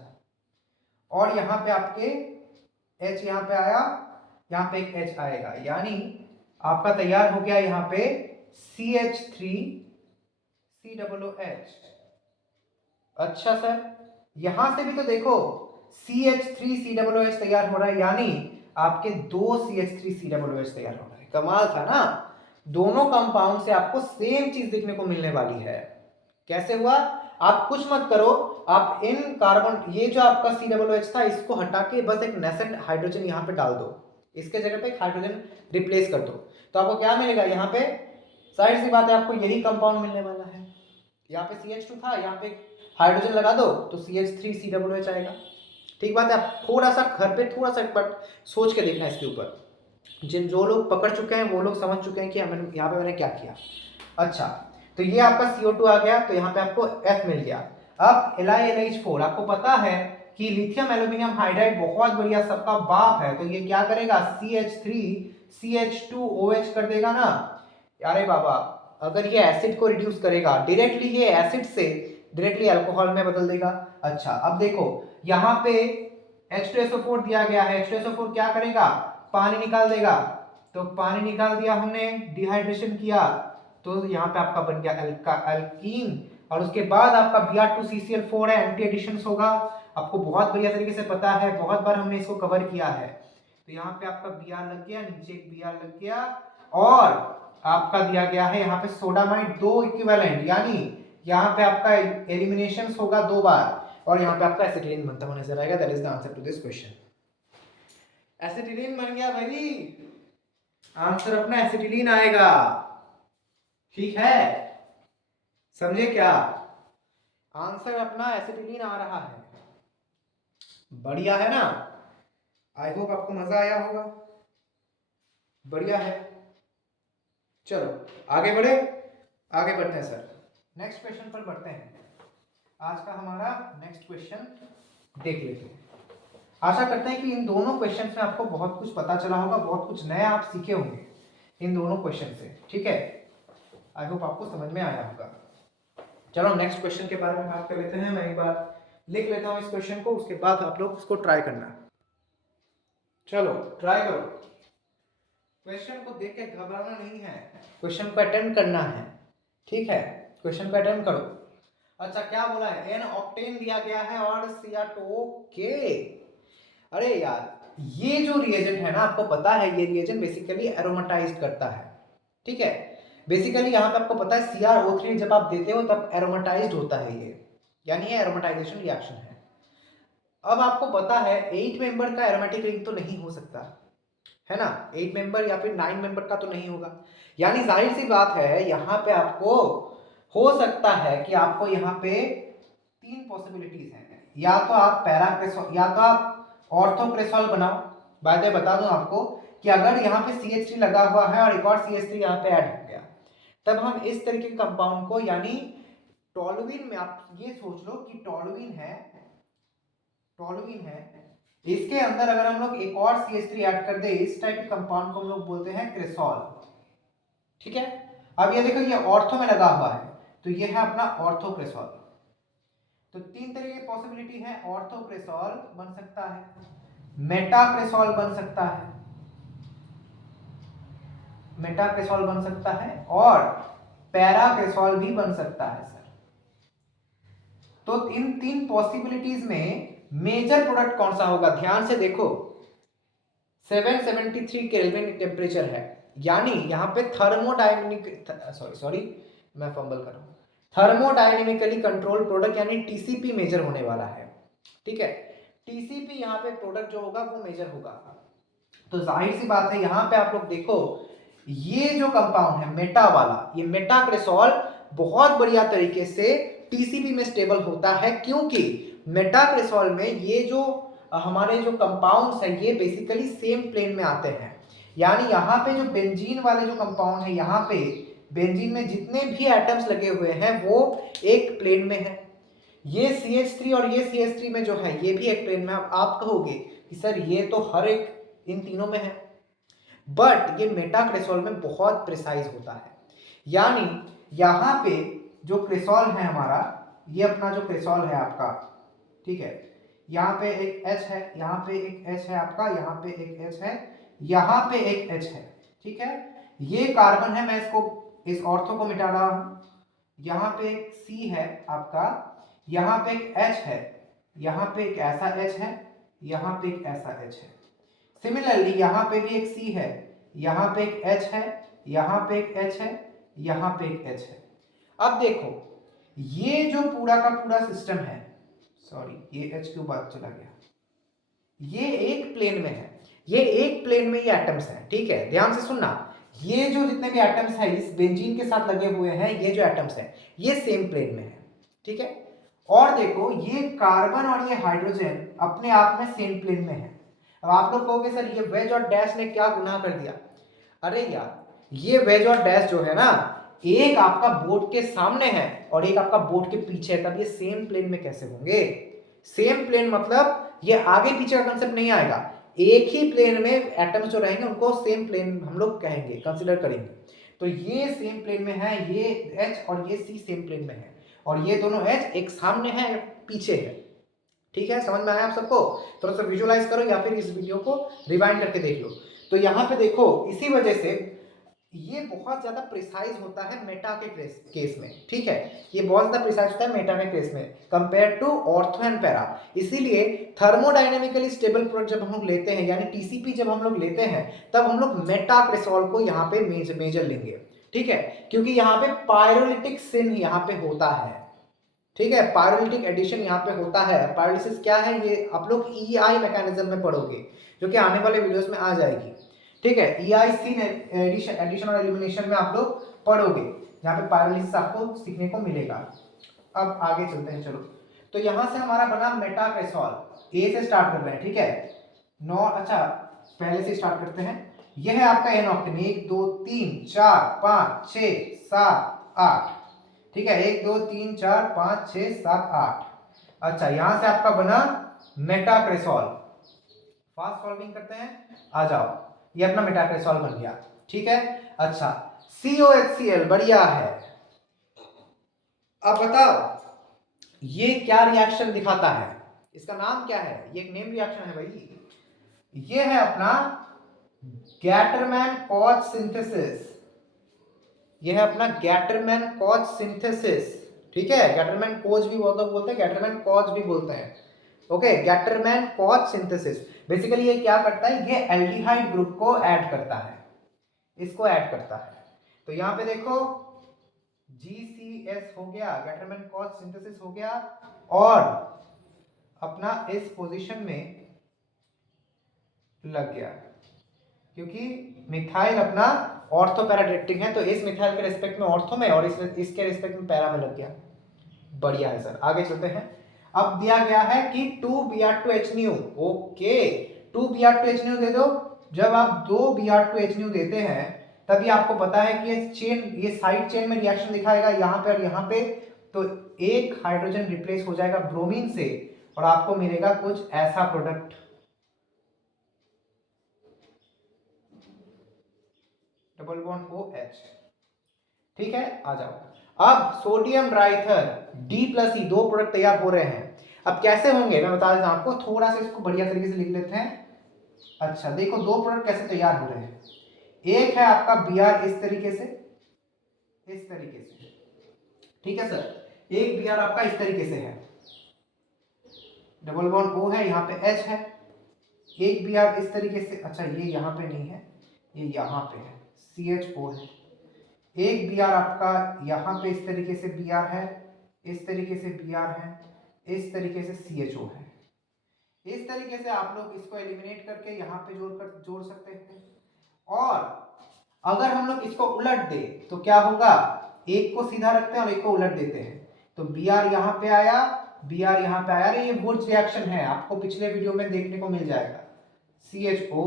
और यहाँ पे आपके H यहाँ पे आया, यहाँ पे एक H आएगा, यानी आपका तैयार हो गया यहाँ पे CH3COOH। अच्छा सर, यहां से भी तो देखो CH3COOH तैयार हो रहा है, यानी आपके 2 CH3COOH तैयार हो रहा है। कमाल था ना, दोनों कंपाउंड से आपको सेम चीज देखने को मिलने वाली है। कैसे हुआ, आप कुछ मत करो, आप इन कार्बन, ये जो आपका COOH था इसको हटा के बस एक नेसेंट हाइड्रोजन यहाँ पे डाल दो, इसके जगह पे एक हाइड्रोजन रिप्लेस कर दो, तो आपको क्या मिलेगा, यहाँ पे जाहिर सी बात है आपको यही कंपाउंड मिलने वाला है। यहाँ पे CH2 था, यहाँ पे हाइड्रोजन लगा दो तो CH3COOH आएगा। ठीक बात है, आप थोड़ा सा घर पे थोड़ा सा बट सोच के देखना इसके ऊपर, जो लोग पकड़ चुके हैं वो लोग समझ चुके हैं कि यहाँ पे मैंने क्या किया। अच्छा, तो ये आपका CO2 आ गया, तो यहाँ पे आपको F मिल गया। अब LiLH4, आपको पता है कि लिथियम एल्यूमिनियम हाइड्राइड बहुत बढ़िया सबका बाप है, तो ये क्या करेगा, CH3CH2OH कर देगा ना। अरे बाबा, अगर ये एसिड को रिड्यूस करेगा डायरेक्टली, ये एसिड से डायरेक्टली अल्कोहल में बदल देगा। अच्छा, अब देखो यहाँ पे H2SO4 दिया गया है, H2SO4 क्या करेगा, पानी निकाल देगा, तो पानी निकाल दिया हमने, डिहाइड्रेशन किया, तो यहाँ पे आपका बन गया अल्कीन, और उसके बाद आपका Br2CCl4 है, एंटी एडिशन होगा, आपको बहुत बढ़िया तरीके से पता है, बहुत बार हमने इसको कवर किया है। तो यहाँ पे आपका Br लग गया, नीचे एक Br लग गया, और आपका दिया गया है यहाँ पे सोडामाइड 2 इक्विवेलेंट, यानी यहाँ पे आपका एलिमिनेशन होगा 2 बार, और यहाँ पे आपका एसिटिलीन बनता हुआ नजर आएगा। That is the answer to this question. Acetylene बन गया भाई, आंसर अपना एसिटिलीन आएगा, ठीक है, समझे क्या, आंसर अपना एसिटिलीन आ रहा है। बढ़िया है ना, आई होप आपको मजा आया होगा, बढ़िया है। चलो आगे बढ़े, आगे बढ़ते हैं सर, नेक्स्ट क्वेश्चन पर बढ़ते हैं। आज का हमारा नेक्स्ट क्वेश्चन देख लेते हैं। आशा करते हैं कि इन दोनों क्वेश्चन में आपको बहुत कुछ पता चला होगा, बहुत कुछ नया आप सीखे होंगे इन दोनों क्वेश्चन से, ठीक है, आई होप आपको समझ में आया होगा। चलो नेक्स्ट क्वेश्चन के बारे में बात कर लेते हैं, मैं एक बार लिख लेता हूँ इस क्वेश्चन को, उसके बाद आप लोग उसको ट्राई करना। चलो ट्राई करो, क्वेश्चन को देख के घबराना नहीं है, क्वेश्चन को अटेम्प्ट करना है, ठीक है, क्वेश्चन को अटेम्प्ट करो। अच्छा क्या बोला है, एन ऑक्टेन दिया गया है और Cr2 के, अरे यार ये जो रिएजेंट है ना, आपको पता है ये रिएजेंट बेसिकली एरोमेटाइज करता है, ठीक है, बेसिकली यहाँ पे आपको पता है CrO3 जब आप देते हो तब एरोमेटाइज्ड होता है ये, यानी ये एरोमेटाइजेशन रिएक्शन है। अब आपको पता है 8 मेंबर का एरोमेटिक रिंग तो नहीं हो सकता, है ना, 8 मेंबर या फिर 9 मेंबर का तो नहीं होगा, यानी जाहिर सी बात है यहाँ पे आपको हो सकता है कि आपको यहाँ पे 3 पॉसिबिलिटीज हैं, या तो आप पैराक्रेसॉल या तो आप ऑर्थोक्रेसॉल बनाओ। बाय द वे बता दूं आपको कि अगर यहाँ पे CH3 लगा हुआ है और एक और CH3 यहाँ पे ऐड हो गया, तब हम इस तरीके के कंपाउंड को, यानी टोलुइन में, आप ये सोच लो कि टोलुइन है, इसके अंदर अगर हम लोग एक और CH3 ऐड कर दे, इस टाइप के कंपाउंड को हम लोग बोलते हैं क्रेसॉल, ठीक है। अब ये देखो ये ऑर्थो में लगा हुआ है, तो ये है अपना ऑर्थोक्रेसॉल। तो 3 तरह की पॉसिबिलिटी है, ऑर्थोक्रेसॉल बन सकता है, मेटाक्रेसॉल बन सकता है, मेटाक्रेसॉल बन सकता है, और पैराक्रेसॉल भी बन सकता है सर। तो इन तीन पॉसिबिलिटीज में मेजर प्रोडक्ट कौन सा होगा? ध्यान से देखो, 773 केल्विन टेम्परेचर है, यानी यहाँ पे थर्मोडायनेमिक सॉरी मैं फंबल कर रहा हूँ, थर्मोडायनेमिकली कंट्रोल प्रोडक्ट यानी टीसीपी मेजर होने वाला है। ठीक है, टीसीपी यहाँ पे प्रोडक्ट जो होगा वो मेजर होगा। तो जाहिर सी बात है यहाँ पे आप लोग देखो, ये जो कंपाउंड है मेटा वाला, ये मेटाक्रेसॉल बहुत बढ़िया तरीके से टीसीपी में स्टेबल होता है, क्योंकि मेटाक्रेसॉल में ये जो हमारे जो कंपाउंड्स हैं ये बेसिकली सेम प्लेन में आते हैं। यानी यहाँ पे जो बेंजीन वाले जो कंपाउंड है, यहाँ पे बेंजीन में जितने भी एटम्स लगे हुए हैं वो एक प्लेन में है। ये CH3 और ये CH3 में जो है ये भी एक प्लेन में। आप कहोगे कि सर ये तो हर एक इन तीनों में है, बट ये मेटाक्रेसॉल में बहुत प्रिसाइज होता है। यानी यहाँ पे जो क्रेसॉल है हमारा, ये अपना जो क्रेसॉल है आपका, ठीक है, यहाँ पे एक H है, यहाँ पे एक H है आपका, यहाँ पे एक H है, यहाँ पे एक H है। ठीक है, ये कार्बन है, मैं इसको इस ऑर्थो को मिटा रहा हूँ। यहाँ पे एक C है आपका, यहाँ पे एक H है, यहाँ पे एक ऐसा H है, यहाँ पे एक ऐसा H है। सिमिलरली यहाँ पे भी एक C है, यहाँ पे एक H है, यहाँ पे एक H है, यहाँ पे एक H है। अब देखो ये जो पूरा का पूरा सिस्टम है, सॉरी ये H क्यों बात चला गया, ये एक प्लेन में है, ये एक प्लेन में ये एटम्स हैं। ठीक है, ध्यान से सुनना, ये जो जितने भी एटम्स हैं इस बेंजीन के साथ लगे हुए हैं, ये जो एटम्स हैं ये सेम प्लेन में है। ठीक है, और देखो ये कार्बन और ये हाइड्रोजन अपने आप में सेम प्लेन में है। अब आप लोग कहोगे सर ये वेज और डैश ने क्या गुनाह कर दिया? अरे यार, ये वेज और डैश जो है ना, एक आपका बोर्ड के सामने है और एक आपका बोर्ड के पीछे है, तब ये सेम प्लेन में कैसे होंगे? सेम प्लेन मतलब ये आगे पीछे का कंसेप्ट नहीं आएगा, एक ही प्लेन में एटम्स जो रहेंगे उनको सेम प्लेन हम लोग कहेंगे, कंसिडर करेंगे। तो ये सेम प्लेन में है, ये H और ये C सेम प्लेन में है, और ये दोनों H एक सामने है एक पीछे है। ठीक है, समझ में आया आप सबको? थोड़ा सा विजुअलाइज करो या फिर इस वीडियो को रिवाइंड करके देख लो। तो यहाँ पे देखो, इसी वजह से ये बहुत ज्यादा प्रिसाइज होता है मेटा के केस में। ठीक है, ये बहुत ज्यादा प्रिसाइज होता है मेटा के केस में compare to ortho and para. इसीलिए थर्मोडायनेमिकली स्टेबल प्रोडक्ट जब हम लोग लेते हैं, यानी टीसीपी जब हम लोग लेते हैं, तब हम लोग मेटाक्रेसॉल को यहाँ पे मेजर लेंगे। ठीक है, क्योंकि यहाँ पे पायरोलिटिक सिन यहाँ पे होता है। ठीक है, पायरोलिटिक एडिशन यहाँ पे होता है। पायरोलिसिस क्या है ये आप लोग EI मैकेनिज्म में पढ़ोगे, जो कि आने वाले वीडियोस में आ जाएगी। ठीक है, EI सिन एडिशन और एलिमिनेशन में आप लोग पढ़ोगे, जहाँ पे पायरोलिसिस आपको सीखने को मिलेगा। अब आगे चलते हैं, चलो। तो यहाँ से हमारा बना मेटाक्रेसॉल, A से स्टार्ट कर रहे हैं। ठीक है, अच्छा पहले से स्टार्ट करते हैं। यह है आपका एन ऑक्टेन, 1 2 3 4 5 6 7 8। ठीक है, 1 2 3 4 5 6 7 8। अच्छा, यहां से आपका बना मेटाक्रेसॉल। फास्ट सॉल्विंग करते हैं, आ जाओ, ये अपना मेटाक्रेसॉल बन गया। ठीक है, अच्छा COHCl बढ़िया है। अब बताओ ये क्या रिएक्शन दिखाता है, इसका नाम क्या है? ये एक नेम रिएक्शन है भाई, ये है अपना गैटरमैन-कोच सिंथेसिस। ये है अपना गैटरमैन-कोच सिंथेसिस। ठीक है, गैटरमैन-कोच भी बहुत लोग बोलते हैं, गैटरमैन-कोच भी बोलते हैं। ओके, गैटरमैन-कोच सिंथेसिस बेसिकली ये क्या करता है, ये एल्डिहाइड ग्रुप को ऐड करता है, इसको ऐड करता है। तो यहाँ पे देखो GCS हो गया, गैटरमैन-कोच सिंथेसिस हो गया, और अपना इस पोजीशन में लग गया, क्योंकि मिथाइल अपना ऑर्थो पैरा डायरेक्टिंग है, तो इस मिथाइल के रिस्पेक्ट में ऑर्थो में और इसके रिस्पेक्ट में पैरा में लग गया। बढ़िया है सर, आगे चलते हैं। अब दिया गया है कि 2Br2H ओके, 2Br2H दे दो। जब आप 2Br2H देते हैं तभी आपको पता है कि ये चेन, ये साइड चेन में रिएक्शन दिखाएगा यहाँ पे और यहाँ पे, तो एक हाइड्रोजन रिप्लेस हो जाएगा ब्रोमीन से और आपको मिलेगा कुछ ऐसा प्रोडक्ट, डबल बॉन्ड OH। ठीक है, आ जाओ। अब सोडियम डाइईथर D+E, दो प्रोडक्ट तैयार हो रहे हैं। अब कैसे होंगे मैं बता देता हूं आपको, थोड़ा सा इसको बढ़िया तरीके से लिख लेते हैं। अच्छा देखो दो प्रोडक्ट कैसे तैयार हो रहे हैं। एक है आपका Br इस तरीके से, इस तरीके से, ठीक है सर। एक Br आपका इस तरीके से है, डबल बॉन्ड O है, यहाँ पे H है। एक Br इस तरीके से, अच्छा ये यहाँ पे नहीं है, ये यहाँ पे है, CHO है। एक Br आपका यहाँ पे इस तरीके से Br है, इस तरीके से Br है, इस तरीके से CHO है। इस तरीके से आप लोग इसको एलिमिनेट करके यहाँ पे जोड़ सकते हैं। और अगर हम लोग इसको उलट दे तो क्या होगा, एक को सीधा रखते हैं और एक को उलट देते हैं, तो Br यहाँ पे आया, Br यहाँ पे आया। ये वुड्स रिएक्शन है, आपको पिछले वीडियो में देखने को मिल जाएगा। CHO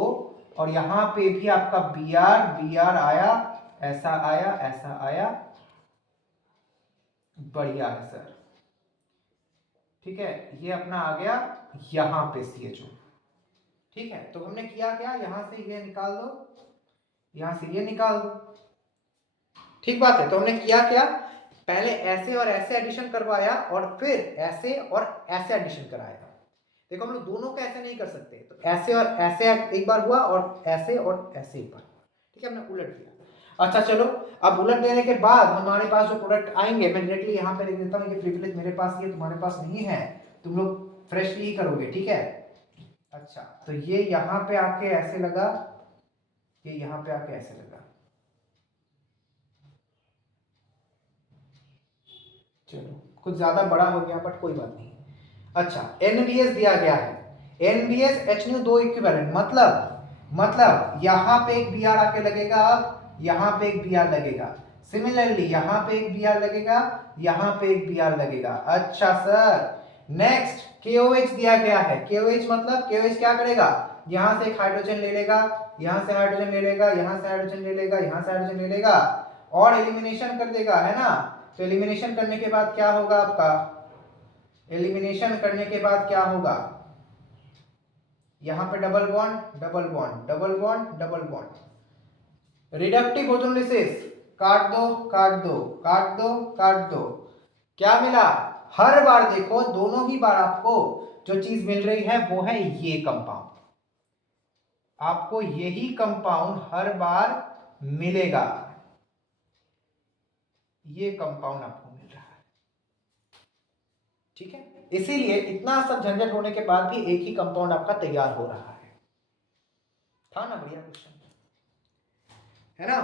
और यहाँ पे भी आपका Br आया, ऐसा आया, ऐसा आया, बढ़िया है सर, ठीक है। ये अपना आ गया यहाँ पे CHO, ठीक है। तो हमने किया क्या, यहां से ये निकाल दो, यहां से ये निकाल दो, ठीक बात है। तो हमने किया क्या, पहले ऐसे और ऐसे एडिशन करवाया और फिर ऐसे और ऐसे एडिशन कराया। देखो हम लोग दोनों को ऐसे नहीं कर सकते, तो ऐसे और ऐसे एक बार हुआ और ऐसे एक बार, ठीक है, हमने उलट दिया। अच्छा चलो, अब उलट देने के बाद हमारे पास जो प्रोडक्ट आएंगे, मैं डायरेक्टली यहाँ पे लिख देता हूँ, ये प्रिविलेज मेरे पास ही है, तुम्हारे पास नहीं है, तुम लोग फ्रेशली ही करोगे, ठीक है। अच्छा तो ये यहाँ पे आके ऐसे लगा, ये यहाँ पे आके ऐसे लगा, चलो कुछ ज्यादा बड़ा हो गया बट कोई बात नहीं। अच्छा NBS दिया गया है, NBS HNO दो इक्विवेलेंट, मतलब यहाँ पे एक Br आके लगेगा, अब यहाँ पे एक Br लगेगा, सिमिलरली यहाँ पे एक Br लगेगा, यहाँ पे एक Br लगेगा। अच्छा सर नेक्स्ट KOH दिया गया है, KOH मतलब KOH क्या करेगा, यहाँ से एक हाइड्रोजन ले लेगा, यहाँ से हाइड्रोजन ले लेगा, यहाँ से हाइड्रोजन ले लेगा, यहाँ से हाइड्रोजन ले लेगा और एलिमिनेशन कर देगा, है ना। तो एलिमिनेशन करने के बाद क्या होगा आपका, एलिमिनेशन करने के बाद क्या होगा, यहां पे double bond double bond double bond double bond, reductive ozonolysis, काट दो काट दो काट दो काट दो, क्या मिला, हर बार देखो दोनों ही बार आपको जो चीज मिल रही है वो है ये कंपाउंड, आपको यही कंपाउंड हर बार मिलेगा, ये कंपाउंड आपको मिल रहा है, ठीक है। इसीलिए इतना सब झंझट होने के बाद भी एक ही कंपाउंड आपका तैयार हो रहा है, था ना बढ़िया क्वेश्चन, है ना।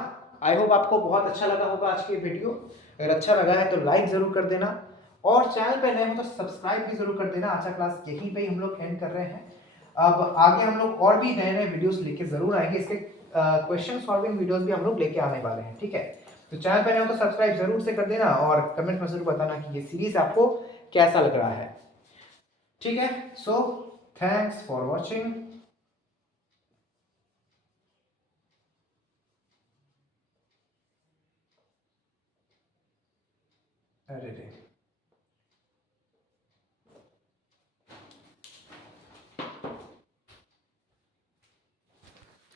आई होप आपको बहुत अच्छा लगा होगा आज की वीडियो, अगर अच्छा लगा है तो लाइक जरूर कर देना और चैनल पे नए हो तो सब्सक्राइब भी जरूर कर देना। अच्छा क्लास यहीं पे ही हम लोग एंड कर रहे हैं, अब आगे हम लोग और भी नए नए वीडियोस लेके जरूर आएंगे, इसके क्वेश्चन सॉल्विंग वीडियोस भी हम लोग लेके आने वाले हैं, ठीक है। तो चैनल पे नए हो तो सब्सक्राइब जरूर से कर देना और कमेंट में जरूर बताना कि ये सीरीज आपको कैसा लग रहा है, ठीक है। So thanks for watching. अरे रे